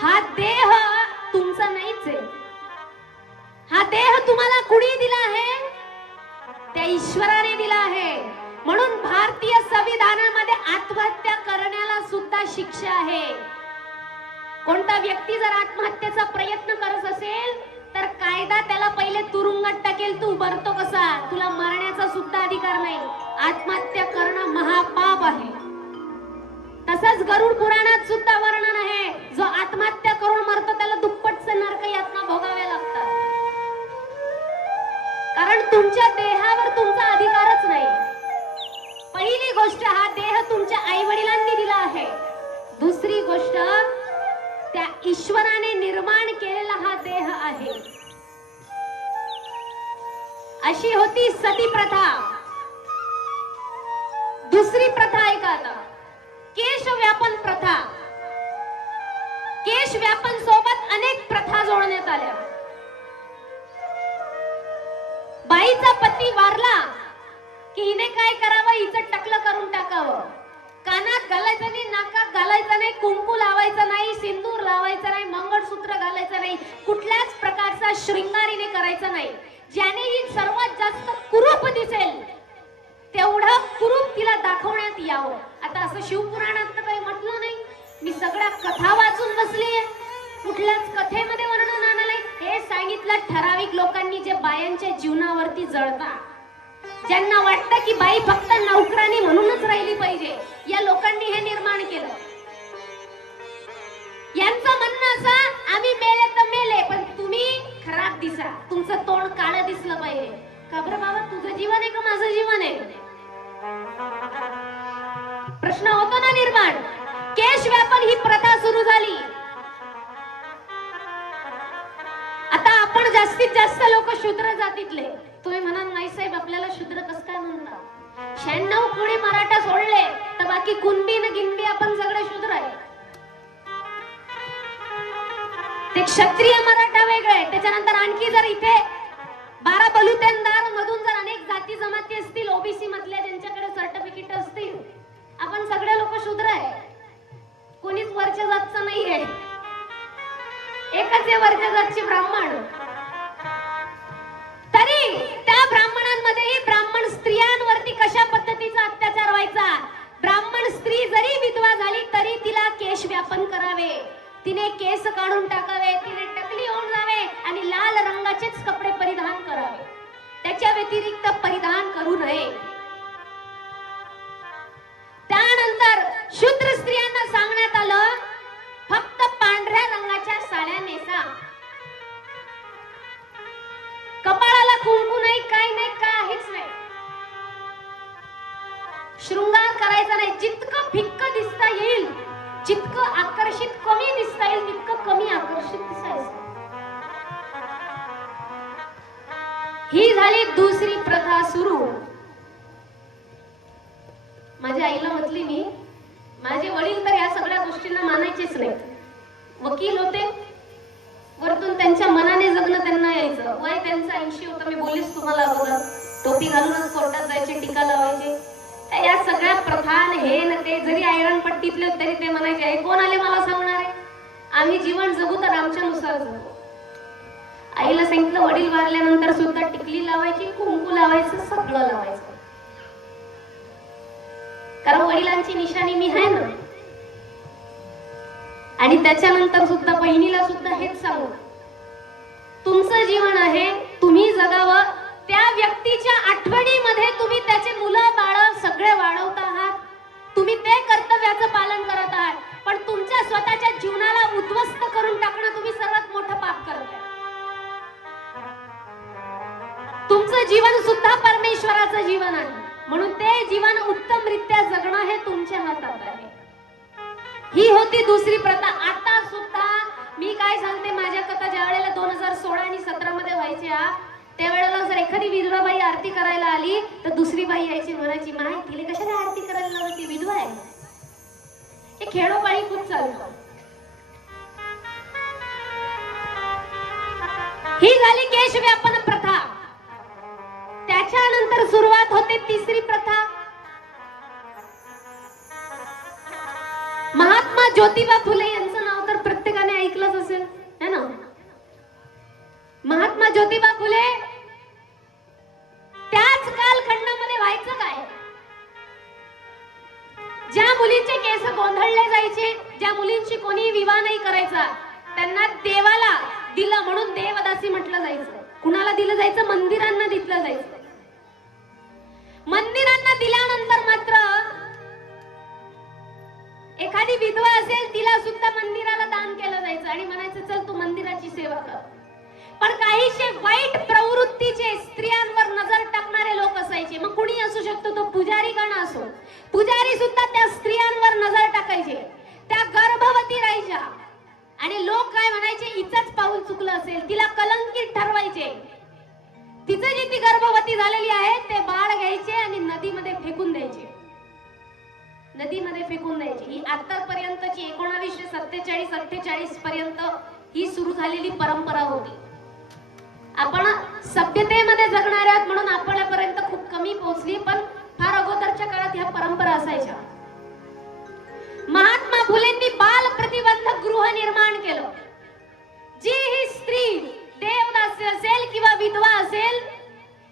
हा देह तुमचा नाहीच आहे. हा देह तुम्हाला कुणी दिला आहे? त्या ईश्वराने दिला आहे. म्हणून भारतीय संविधानामध्ये आत्महत्या करण्याला सुद्धा शिक्षा आहे. कोणता व्यक्ती जर आत्महत्येचा प्रयत्न करत असेल तर कायदा त्याला पहिले तुरुंगात टाकेल. तू मरतो कसा? तुला मरण्याचा सुद्धा अधिकार नाही. आत्महत्या करणं महापाप आहे. तसंच गरुड पुराणात सुद्धा वर्णन आहे, जो आत्महत्या करून मरतो त्याला दुप्पटचे नरक यातना भोगाव्या लागतात. कारण तुमच्या देहावर तुमचा अधिकारच नाही. पहिली गोष्ट, हा देह तुमच्या आई वडिलांनी दिला आहे. दुसरी गोष्ट, त्या ईश्वराने निर्माण केलेला हा देह आहे. अशी होती सती प्रथा. दुसरी प्रथा ऐका आता, केश व्यापन प्रथा. केश व्यापन सोबत अनेक प्रथा जोडण्यात आल्या. बाईचा पती वारला की हिने काय करावं? हिचं टकलं करून टाकावं. कानात घालायचं नाही, नाकात घालायचं नाही, कुंकू लावायचं नाही, सिंदूर लावायचं नाही, मंगळसूत्र घालायचं नाही, कुठल्याच प्रकारचा शृंगारीने करायचं नाही. ज्याने ही सर्वात जास्त कुरूप दिसेल तेवढं कुरूप तिला दाखवण्यात यावं. आता असं शिवपुराणात तर काही म्हटलं नाही. मी सगळ्या कथा वाचून बसलीये, कुठल्याच कथेमध्ये वर्णन आलं नाही. हे सांगितलं ठराविक लोकांनी जे बायांच्या जीवनावरती जळतात, ज्यांना वाटतं की बाई फक्त नौकरानी म्हणूनच राहिली पाहिजे, या लोकांनी हे निर्माण केलं. यांचं म्हणणं असं, आम्ही मेले तर मेले, पण तुम्ही खराब दिसा, तुमचं तोंड काळं दिसलं पाहिजे. का बरं बाबा, तुझं जीवन आहे का माझं जीवन आहे? प्रश्न होतो ना निर्माण. केश व्यापन ही प्रथा सुरू झाली. आता आपण जास्तीत जास्त लोक शूद्र जातीतले. तुम्ही म्हणाल नाही साहेब, आपल्याला शूद्र कसं काय म्हणतात? 96 कोणी मराठा सोडले तर बाकी कुणबी न गिनबी आपण सगळे शूद्र आहे. ते क्षत्रिय मराठा वेगळे. त्याच्यानंतर आणखी जर इथे 12 बलुतेदार मधून जर अनेक जाती जमाती असतील, ओबीसी मधल्या ज्यांच्याकडे सर्टिफिकेट असतील, आपण सगळे लोक शूद्र आहे. कोणीच वरच्या जातचं नाहीये. एकच आहे वरच्या जातची, ब्राह्मण. तरी त्या ब्राह्मणांमध्येही ब्राह्मण स्त्रियांवरती कशा पद्धतीचा अत्याचार व्हायचा. ब्राह्मण स्त्री जरी विधवा झाली तरी तिला केश व्यापन करावे, तिने केस काढून टाकावे, तिने टकली होऊन जावे आणि लाल रंगाचेच कपडे परिधान करावे. त्याच्या व्यतिरिक्त परिधान करू नये. त्यानंतर शूद्र स्त्रियांना सांगण्यात आलं, फक्त पांढऱ्या रंगाच्या साड्या नेसा, कपाळाला कुंकू नाही, काही नाही, काहीच नाही, शृंगार करायचा नाही. जितकं फिक्क दिसता येईल, जितकं आकर्षित कमी दिसता येईल तितकं कमी आकर्षित दिसायचं. ही झाली दुसरी प्रथा सुरू. माझ्या आईला म्हटली मी, माझे वडील तर या सगळ्या गोष्टींना मानायचेच नाही. वकील होते, वरतून त्यांच्या मनाने जगणं त्यांना यायचं. वय त्यांचं 80 होतं. मी बोललीच तुम्हाला अगोदर, टोपी घालूनच कोर्टात जायचे, टीका लावायचे. या सगळ्या प्रथा हे न ते जरी ऐरणपट्टीतले तरी ते म्हणायचे, हे कोण आले मला सांगणार आहे? आम्ही जीवन जगू तर आमच्या नुसार जगू. आईला सांगितलं, वडील वारल्यानंतर सुद्धा टिकली लावायची, कुंकू लावायचं, सगळं लावायचं. कारण वडिलांची निशाणी मी आहे ना. आणि त्याच्यानंतर सुद्धा बहिणीला सुद्धा हेच सांगू, तुमचं जीवन आहे, तुम्ही जगावं. त्या व्यक्तीच्या आठवणीमध्ये तुम्ही त्याचे मुलं बाळ सगळे वाढवत आहात, तुम्ही ते कर्तव्याचं पालन करत आहात. पण तुमच्या स्वतःच्या जीवनाला उद्ध्वस्त करून टाकणं तुम्ही सर्वात मोठं पाप करताय. तुमचं जीवन सुद्धा परमेश्वराचं जीवन आहे, म्हणून ते जीवन उत्तमरित्या जगणं हे तुमच्या हातात आहे. ही होती दुसरी प्रथा. आता सुद्धा मी काय सांगते, माझ्या कथा ज्या वेळेला 2016 आणि 17 मध्ये व्हायच्या, त्यावेळेला जर एखादी विधवा बाई आरती करायला आली तर दुसरी बाई यायची, म्हणायची माय तिला कशाला आरती करायला लावती, विधवा आहे. हे खेडोपाडी खूप चालतं. ही झाली केश व्यापन प्रथा. त्याच्यानंतर सुरुवात होते तिसरी प्रथा. महात्मा ज्योतिबा फुले यांचं नाव तर प्रत्येकाने ऐकलंच असेल, है ना. महात्मा ज्योतिबा फुले, त्याच कालखंडामध्ये व्हायचं काय, ज्या मुलींचे केस गोंधळले जायचे, ज्या मुलींची कोणी विवाह नाही करायचा, त्यांना देवाला दिलं म्हणून देवदासी म्हटलं जायचं. कुणाला दिलं जायचं, मंदिरांना दिलं जायचं. मंदिरांना दिल्यानंतर मात्र एखादी विधवा असेल तिला सुद्धा मंदिराला दान केलं जायचं आणि म्हणायचं चल तू मंदिराची सेवा कर. पण काहीशे वाईट प्रवृत्तीचे स्त्रियांवर नजर टाकणारे लोक असायचे. मग कुणी असू शकतो, तो पुजारी गण असो, पुजारी सुद्धा त्या स्त्रियांवर नजर टाकायचे. त्या गर्भवती राहायच्या आणि लोक काय म्हणायचे, हिचंच पाऊल चुकलं असेल, तिला कलंकित ठरवायचे. तिचं जी ती गर्भवती झालेली आहे ते बाळ घ्यायचे आणि नदीमध्ये फेकून द्यायचे, नदीमध्ये फेकून द्यायची. ही आतापर्यंतची 1947-48 पर्यंत ही सुरू झालेली परंपरा होती. आपण सभ्यतेमध्ये जगणारे आहात म्हणून आपल्यापर्यंत खूप कमी पोहोचली, पण फार अगोदरच्या काळात ह्या परंपरा असायच्या. महात्मा फुलेंनी बाल प्रतिबंधक गृह निर्माण केलं. जी ही स्त्री देवदासी असेल किंवा विधवा असेल,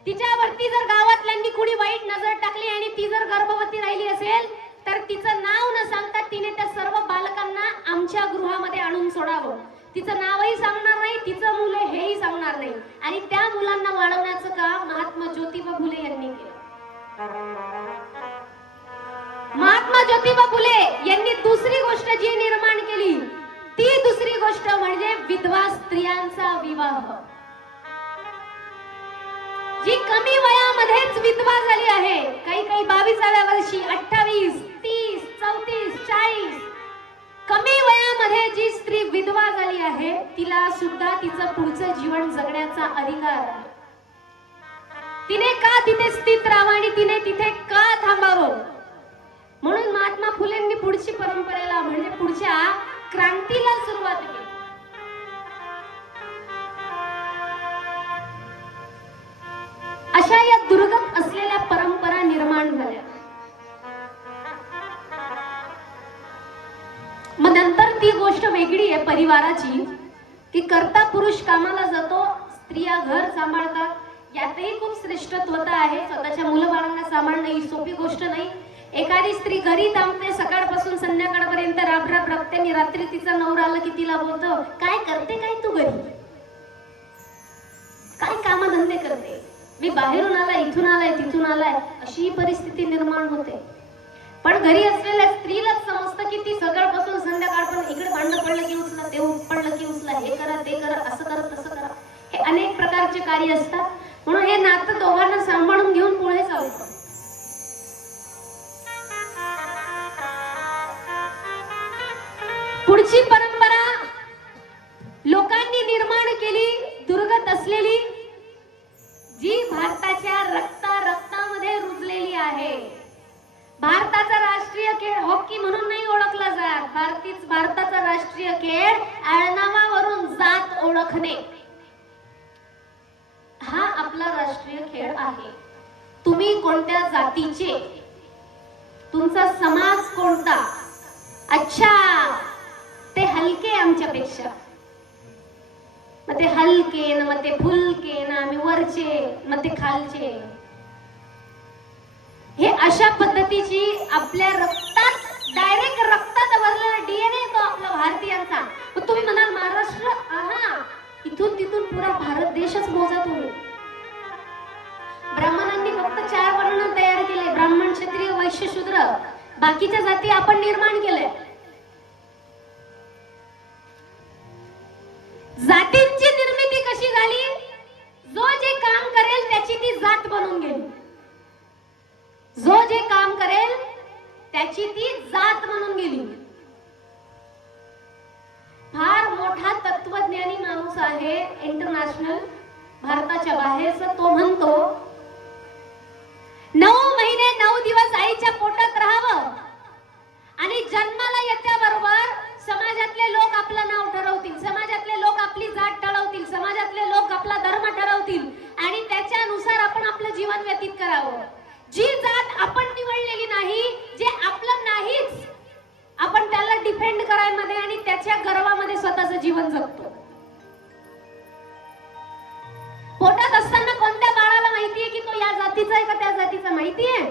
तिच्यावरती जर गावातल्यांनी कुणी वाईट नजर टाकली आणि ती जर गर्भवती राहिली असेल तर तिचं नाव न सांगता तिने त्या सर्व बालकांना आमच्या गृहामध्ये आणून सोडावं. तिचं नावही सांगणार नाही, तिचं मुलं हेही सांगणार नाही, आणि त्या मुलांना वाढवण्याचं काम महात्मा ज्योतिबा फुले यांनी केलं. महात्मा ज्योतिबा फुले यांनी दुसरी गोष्ट जी निर्माण केली, ती दुसरी गोष्ट म्हणजे विधवा स्त्रियांचा विवाह. जी कमी वयामध्येच विधवा झाली आहे, काही 22व्या वर्षी, 28, 30, 34, 40, कमी वयामध्ये जी स्त्री विधवा झाली आहे तिला सुद्धा तिचं पुढचं जीवन जगण्याचा अधिकार आहे. तिने का तिथे स्थित राहावं आणि तिने तिथे का थांबावं. म्हणून महात्मा फुलेंनी पुढची परंपरेला म्हणजे पुढच्या क्रांतीला सुरुवात केली. अशा या दुर्गत असलेल्या परंपरा निर्माण झाल्या. मग नंतर ती गोष्ट वेगळी आहे परिवाराची, की कर्ता पुरुष कामाला जातो, स्त्रिया घर सांभाळतात. यातही खूप श्रेष्ठत्वता आहे. स्वतःच्या मुलं बाळांना सांभाळणं ही सोपी गोष्ट नाही. एखादी स्त्री घरी थांबते सकाळपासून संध्याकाळपर्यंत, राबराब राबते आणि रात्री तिचा नवरा आला की तिला बोलतो, काय करते काय तू घरी, काय कामधंदे करते, मी बाहेरून आलाय, इथून आलाय, तिथून आलाय, अशी परिस्थिती निर्माण होते. पण घरी असलेल्या स्त्रीलाच समजतं की ती सकाळपासून संध्याकाळपर्यंत इकडे भांडण पडलं की उचला, ते पडलं की उचला, हे करा ते करा, असं करा तसं करा, हे अनेक प्रकारचे कार्य असतात. म्हणून हे नातं दोघांना सांभाळून घेऊन पुढे चालतं. पुढची परंपरा लोकांनी निर्माण केली, दुर्गत असलेली, जी भारताच्या रक्तामध्ये रुजलेली आहे. भारताचा राष्ट्रीय खेळ हॉकी म्हणून नाही ओळखला जात. भारताचा राष्ट्रीय खेळ आडनावावरून जात ओळखणे हा आपला राष्ट्रीय खेळ आहे. तुम्ही कोणत्या जातीचे, तुमचा समाज कोणता, अच्छा ते हलके आमच्यापेक्षा, मग ते हलके ना, मग ते फुलके ना, आम्ही वरचे, मग ते खालचे, हे अशा पद्धतीची आपल्या रक्तात, डायरेक्ट रक्तात भरलेला डीएनए तो आपला भारतीयांचा बाकीच्या जाती आपण निर्माण केल्या. जातींची निर्मिती कशी झाली? जो जे काम करेल त्याची ती जात बनून गेली. जो जे काम करेल त्याची ती जात म्हणून गेली. फार मोठा तत्वज्ञानी माणूस आहे इंटरनॅशनल, भारताच्या बाहेरचा. तो म्हणतो 9 महिने 9 दिवस आईच्या पोटात राहावं आणि जन्माला येत्याबरोबर समाजातले लोक आपलं नाव ठरवतील, समाजातले लोक आपली जात ठरवतील, समाजातले लोक आपला धर्म ठरवतील आणि त्याच्यानुसार आपण आपलं जीवन व्यतीत करावं. जी जात आपण निवडलेली नाही, जे आपलं नाहीच, आपण त्याला डिफेंड करायमध्ये आणि त्याच्या गर्वामध्ये स्वतःचं जीवन जगतो. पोटात असताना कोणत्या बाळाला माहितीये की तो या जातीचा आहे का त्या जातीचा? माहितीये?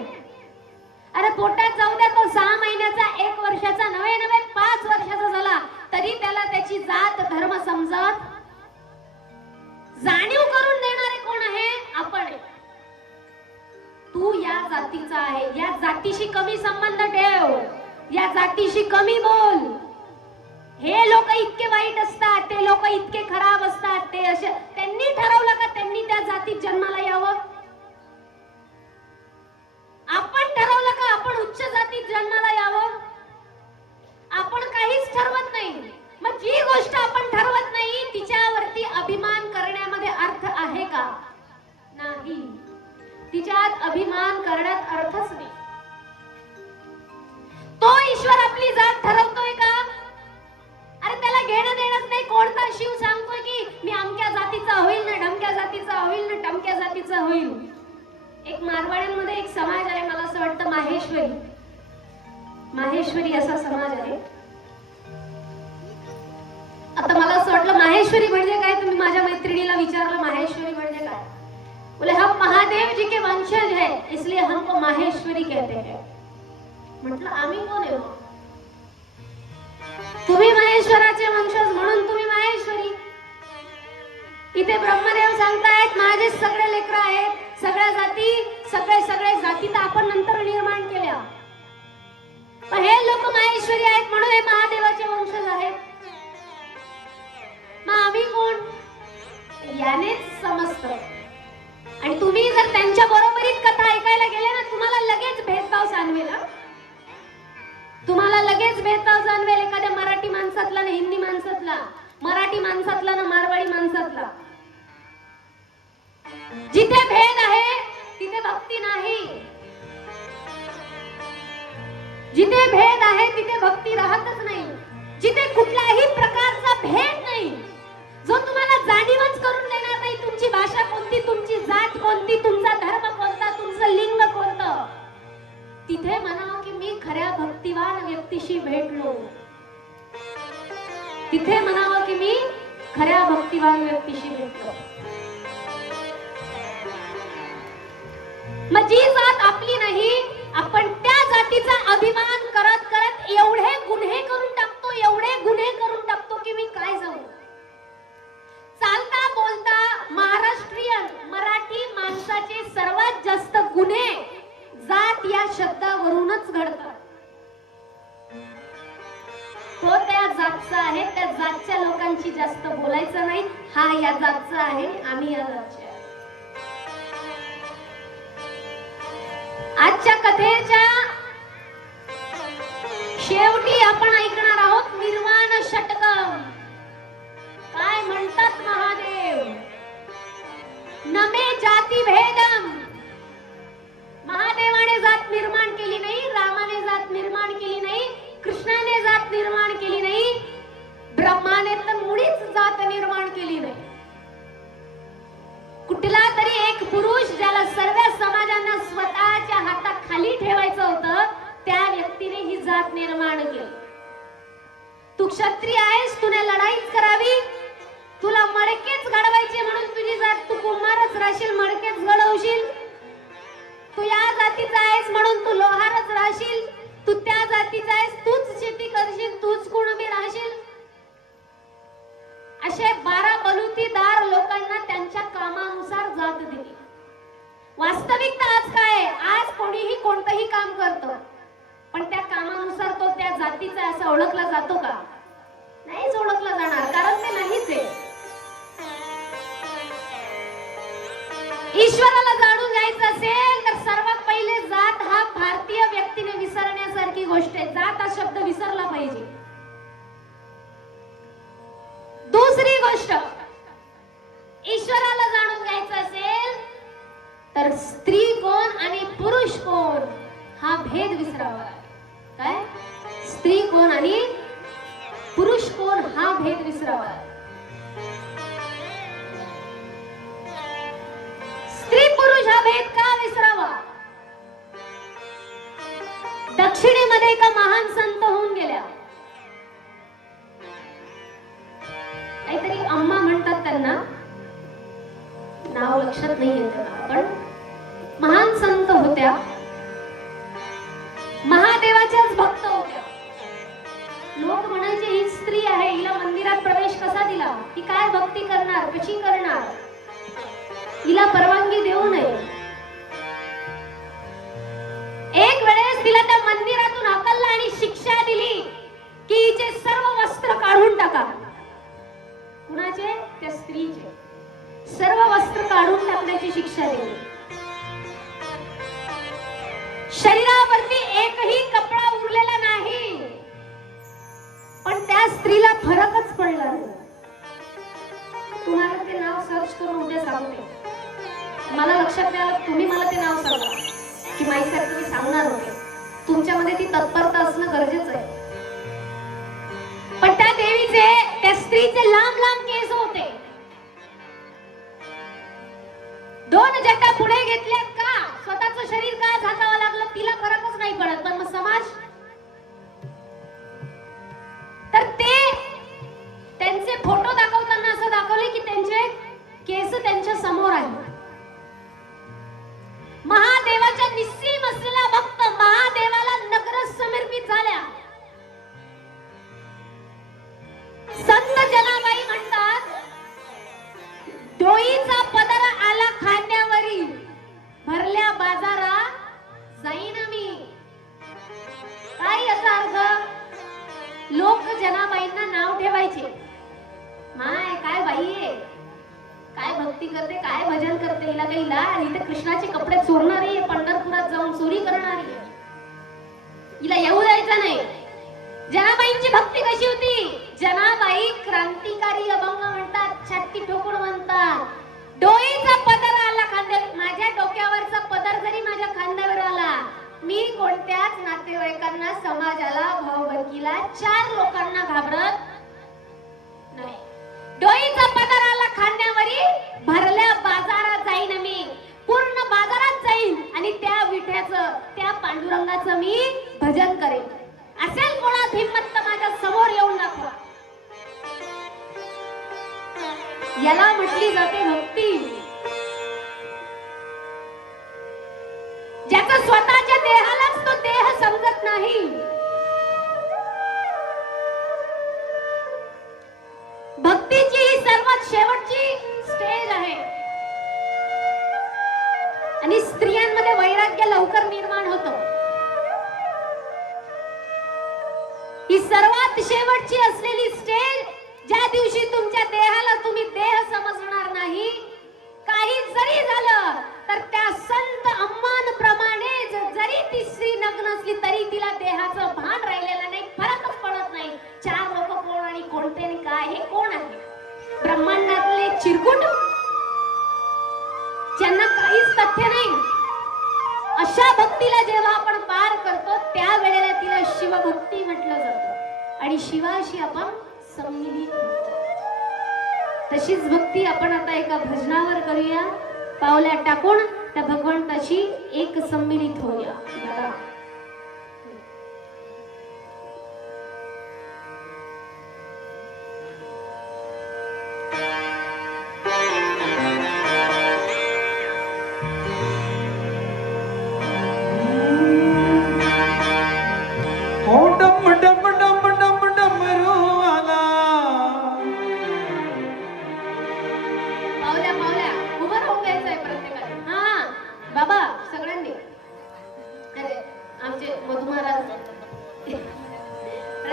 अरे पोटात जाऊ द्या, तो 6 महिन्याचा, 1 वर्षाचा, नवे 5 वर्षाचा झाला तरी त्याला त्याची जात धर्म समजत. जाणीव करून देणारे कोण आहे? आपण. तू या जातीचा आहे, या जातीशी कमी संबंध ठेव, या जातीशी कमी बोल. हे लोक इतके वाईट असतात, ते लोक इतके खराब असतात, ते असे. त्यांनी ठरवलं का त्यांनी त्या जातीत जन्माला यावं? आपण ठरवलं का आपण उच्च जातीत जन्माला यावं? आपण काहीच ठरवत नाही. मग जी गोष्ट आपण ठरवत नाही तिच्यावरती अभिमान करण्यामध्ये अर्थ आहे का? नाही. तिच्यात अभिमान करण्यात अर्थच नाही. तो ईश्वर आपली जात ठरवतोय का? अरे त्याला घेणं देणंच नाही. कोणता शिव सांगतोय की मी अमक्या जातीचा होईल ना, ढमक्या जातीचा होईल ना, टमक्या जातीचा होईल? एक मारवाड्यांमध्ये एक समाज आहे, मला असं वाटतं माहेश्वरी असा समाज आहे. आता मला असं वाटलं माहेश्वरी म्हणजे काय? तुम्ही माझ्या मैत्रिणीला विचारलं माहेश्वरी म्हणजे काय? बोले हम महादेव जी के वंशज है इसलिए हमको माहेश्वरी कहते हैं. म्हटलं आम्ही कोण आहे? तुम्ही महेश्वराचे वंशज म्हणून तुम्ही माहेश्वरी. इथे ब्रह्मदेव सांगतायत माझे सगळे लेकरं आहेत, सगळ्या जाती, सगळे जाती तर आपण नंतर निर्माण केल्या, पण हे लोक माहेश्वरी आहेत म्हणून हे महादेवाचे वंशज आहेत. मग आम्ही कोण? यानेच समजतं. आणि तुम्ही जर त्यांच्या बरोबरीत कथा ऐकायला गेले ना, तुम्हाला लगेच भेदभाव जाणवेल. तुम्हाला लगेच भेदभाव जाणवेल. एखाद्या मराठी माणसातला ना हिंदी माणसातला, मराठी माणसातला ना मारवाडी माणसातला. जिथे भेद आहे तिथे भक्ती नाही. जिथे भेद आहे तिथे भक्ती राहतच नाही. जिथे कुठल्याही प्रकारचा भेद नाही, जो तुम्हाला जाणीवच करून देणार नाही तुमची भाषा कोणती, तुमची जात कोणती, तुमचा धर्म कोणता, तुमचं लिंग कोणतं, तिथे म्हणावं की मी खऱ्या भक्तिवान व्यक्तीशी भेटलो. तिथे म्हणावं की मी खऱ्या भक्तिवान व्यक्तीशी भेटलो. मग जी जात आपली नाही, आपण त्या जातीचा अभिमान करत करत एवढे गुन्हे करून टाकतो, एवढे गुन्हे करून टाकतो की मी काय जाऊ. चालता बोलता महाराष्ट्रीयन मराठी माणसाचे सर्वात जास्त गुन्हे जात या शब्दावरूनच घडतात. तो त्या जातचा आहे, त्या जातच्या लोकांची जास्त बोलायचं नाही. हा या जातचा आहे, आम्ही या जातचे. आजच्या कथेच्या शेवटी आपण ऐकणार आहोत निर्वाण षटकम. काय म्हणतात महादेव? नमे जाती भेदम. महादेवाने जात निर्माण केली नाही, रामाने जात निर्माण केली नाही, कृष्णाने जात निर्माण केली नाही, ब्रह्माने तर मुळीच जात निर्माण केली नाही. कुठला तरी एक पुरुष ज्याला सर्व समाजांना स्वतःच्या हाताखाली ठेवायचं होतं, त्या व्यक्तीने ही जात निर्माण केली. तू क्षत्रिय आहेस, तुने लढाईच करावी, तुला मडकेच घडवायचे म्हणून तुझी जात, तू कुंभारच राहशील, मडकेच घडवशील. तू या जातीचा आहेस म्हणून तू लोहारच राहशील, तू त्या जातीचा आहेस, तूच शेती करशील, तूच कुणबी राहशील. असे 12 बलुतीदार लोकांना त्यांच्या कामानुसार जात दिली. वास्तविकता आज काय? आज कोणीही कोणतंही काम करतं, पण त्या भक्तीचा आहे असं ओळखला जातो का? नाहीच ओळखला जाणार, कारण ते नाहीच आहे. ईश्वराला जाणून घ्यायचं असेल तर सर्वात पहिले जात हा भारतीय व्यक्तीने विसरण्यासारखी गोष्ट आहे. जात हा शब्द विसरला पाहिजे. दुसरी गोष्ट, ईश्वराला जाणून घ्यायचं असेल तर स्त्री कोण आणि पुरुष कोण हा भेद विसरावा. काय? स्त्री कोण आणि पुरुष कोण हा भेद विसरावा. स्त्री पुरुष हा भेद का विसरावा? दक्षिणेमध्ये एका महान संत होऊन गेल्या, काहीतरी अम्मा म्हणतात त्यांना, नाव लक्षात नाही येत, पण महान संत होत्या, महादेवाच्याच भक्त होत्या. लोक म्हणायचे ही स्त्री आहे, हिला मंदिरात प्रवेश कसा दिला, ही काय भक्ती करणार, कशी करणार, हिला परवानगी देऊ नये. एक वेळेस तिला त्या मंदिरातून हकललं आणि शिक्षा दिली की हिचे सर्व वस्त्र काढून टाका. कुणाचे? त्या स्त्रीचे सर्व वस्त्र काढून टाकण्याची शिक्षा दिली. शरीरावरती एकही कपडा उरलेला नाही, पण त्या स्त्रीला फरकच पडला नाही. तुम्हाला ते नाव सर्च करून उद्या सांगते. मला लक्षात द्या, तुम्ही मला ते नाव सांगा की माईसाठी तुम्ही सांगणार होते. तुमच्यामध्ये ती तत्परता असणं गरजेचं आहे. पण त्या देवीचे, त्या स्त्रीचे लांब लांब केस होते. 2 जटा पुढे घेतल्यात का? स्वतःचं शरीर का झाकावं लागलं? तिला फरकच नाही पडत. पण मग समाज, तर ते त्यांचे फोटो दाखवताना असं दाखवले की त्यांचे केस त्यांच्या समोर आहे. महादेवाच्या निस्सीम असलेला भक्त महादेवाला नग्न समर्पित झाल्या. संत जनाबाई म्हणतात, डोईचा पदर आला खांद्यावरी, भरल्या बाजारा जाईन मी. काय याचा अर्थ? लोक जनाबाईंना नाव ठेवायचे, माय काय बाई आहे, काय भक्ती करते, काय भजन करते, हिला काही लाड, इथे कृष्णाचे कपडे चोरणारी, पंढरपुरात जाऊन चोरी करणारी, हिला येऊ द्यायचं नाही. जनाबाईंची भक्ती कशी होती? जनाबाई क्रांतिकारी अभंग म्हणतात, छाती ठोकून म्हणतात, डोईचा पदर आला खांद्यावर, माझ्या डोक्यावरचा पदर जरी माझ्या खांद्यावर आला, मी कोणत्याच नातेवाईकांना, समाजाला, भावबंदकीला, 4 लोकांना घाबरत नाही. डोईचा पदर आला खांद्यावरी, भरल्या बाजारात जाईन मी, पूर्ण बाजारात जाईन आणि त्या विठ्याचं, त्या पांडुरंगाचं मी भजन करेन. असेल कोणात हिम्मत तर माझ्या समोर येऊन दाखवा. याला म्हटली जाते भक्ती. ज्याचा स्वतःच्या देहालाच तो देह समजत नाही. भक्तीची ही सर्वात शेवटची स्टेज आहे. आणि स्त्रियांमध्ये वैराग्य लवकर निर्माण होतो. ही सर्वात शेवटची असलेली स्टेज, ज्या दिवशी तुमच्या देहाला तुम्ही देह समजणार नाही, काही जरी झालं तर त्या संत अम्मांप्रमाणे जरी ती स्त्री नग्न असली तरी तिला देहाचं भान राहिलेलं नाही, फरकच पडत नाही. 4 लोक कोण आणि कोणते आणि काय, हे कोण आहे? ब्रह्मांडातले चिरकुट, ज्यांना काहीच तथ्य नाही. अशा भक्तीला जेव्हा आपण पार करतो त्यावेळेला तिला शिवभक्ती म्हटलं जातं आणि शिवाशी आपण सम्मिलित होतो. तशीच भक्ती आपण आता एका भजनावर करूया. पावल्या टाकून त्या भगवंताशी एक सम्मिलित होऊया.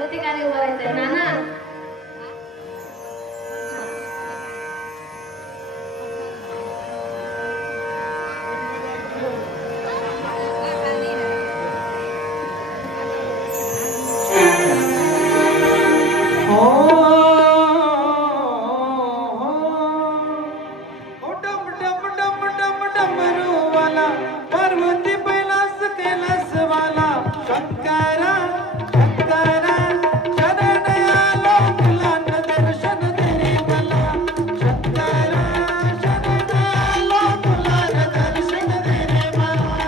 प्रत्येकाने उभं राहायचंय नाना. पार्वती पैलास कैलासवाला शंकरा शंकरा शरण आलो तुला न दर्शन दे रे मला शंकरा शरण आलो तुला न दर्शन दे रे मला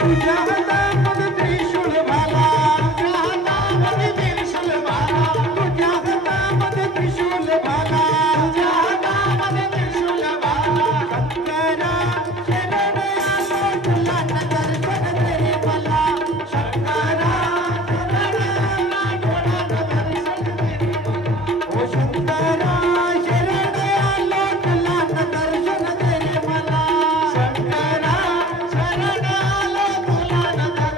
तुझ्या हातामध्ये त्रिशूळ भाला तुझ्या हातामध्ये त्रिशूळ भाला तुझ्या हातामध्ये त्रिशूळ भाला तुझ्या हातामध्ये त्रिशूळ भाला शंकरा शरण आलो तुला न दर्शन दे रे मला शंकरा शरण आलो तुला न दर्शन दे रे मला ओ शंकरा शरण आलो तुला न दर्शन दे रे मला शंकरा शरण आलो तुला न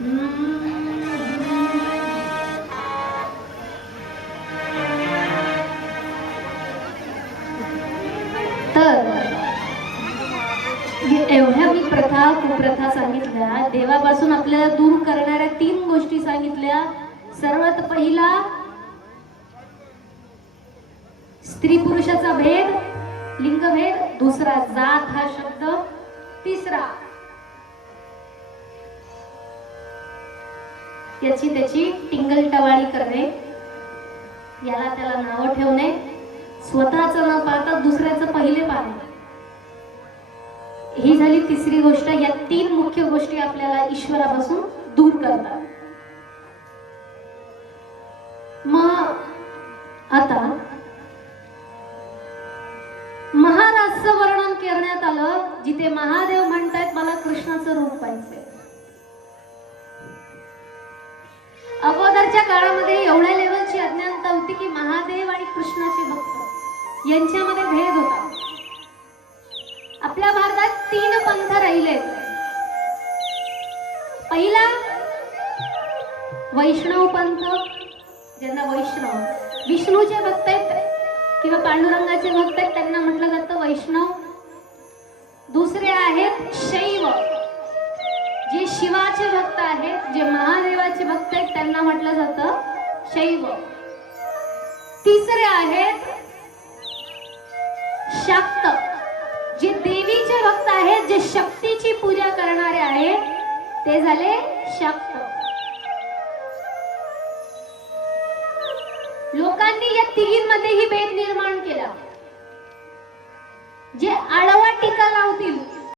तर एवढ्या मी प्रथा कुप्रथा सांगितल्या, देवापासून आपल्याला दूर करणाऱ्या 3 गोष्टी सांगितल्या. सर्वात पहिला स्त्री पुरुषाचा भेद, लिंगभेद. दुसरा जात हा शब्द. तिसरा त्याची टिंगलटवाळी करणे, याला त्याला नावं ठेवणे, स्वतःचं न पाहता दुसऱ्याचं पहिले पाहणे. ही झाली तिसरी गोष्ट. या 3 मुख्य गोष्टी आपल्याला ईश्वरापासून दूर करतात. मग आता महाराजचं वर्णन करण्यात आलं, जिथे महादेव म्हणतायत मला कृष्णाचं रूप पाहिजे. अगोदरच्या काळामध्ये एवढ्या लेवलची अज्ञानता होती की महादेव आणि कृष्णाचे भक्त यांच्यामध्ये भेद होता. आपल्या भारतात 3 पंथ राहिले. पहिला वैष्णव पंथ, ज्यांना वैष्णव, विष्णूचे भक्त आहेत किंवा पांडुरंगाचे भक्त आहेत त्यांना म्हटलं जातं वैष्णव. दुसरे आहेत शैव, जे शिवाचे भक्त आहेत, जे महादेवाचे भक्त आहेत त्यांना म्हटलं जातं शैव. तिसरे आहेत शाक्त, जे देवीचे भक्त आहेत, जे शक्तीची पूजा करणारे आहेत ते झाले शाक्त. लोकांनी या तिघींमध्येही भेद निर्माण केला. जे आडवा टीका लावतील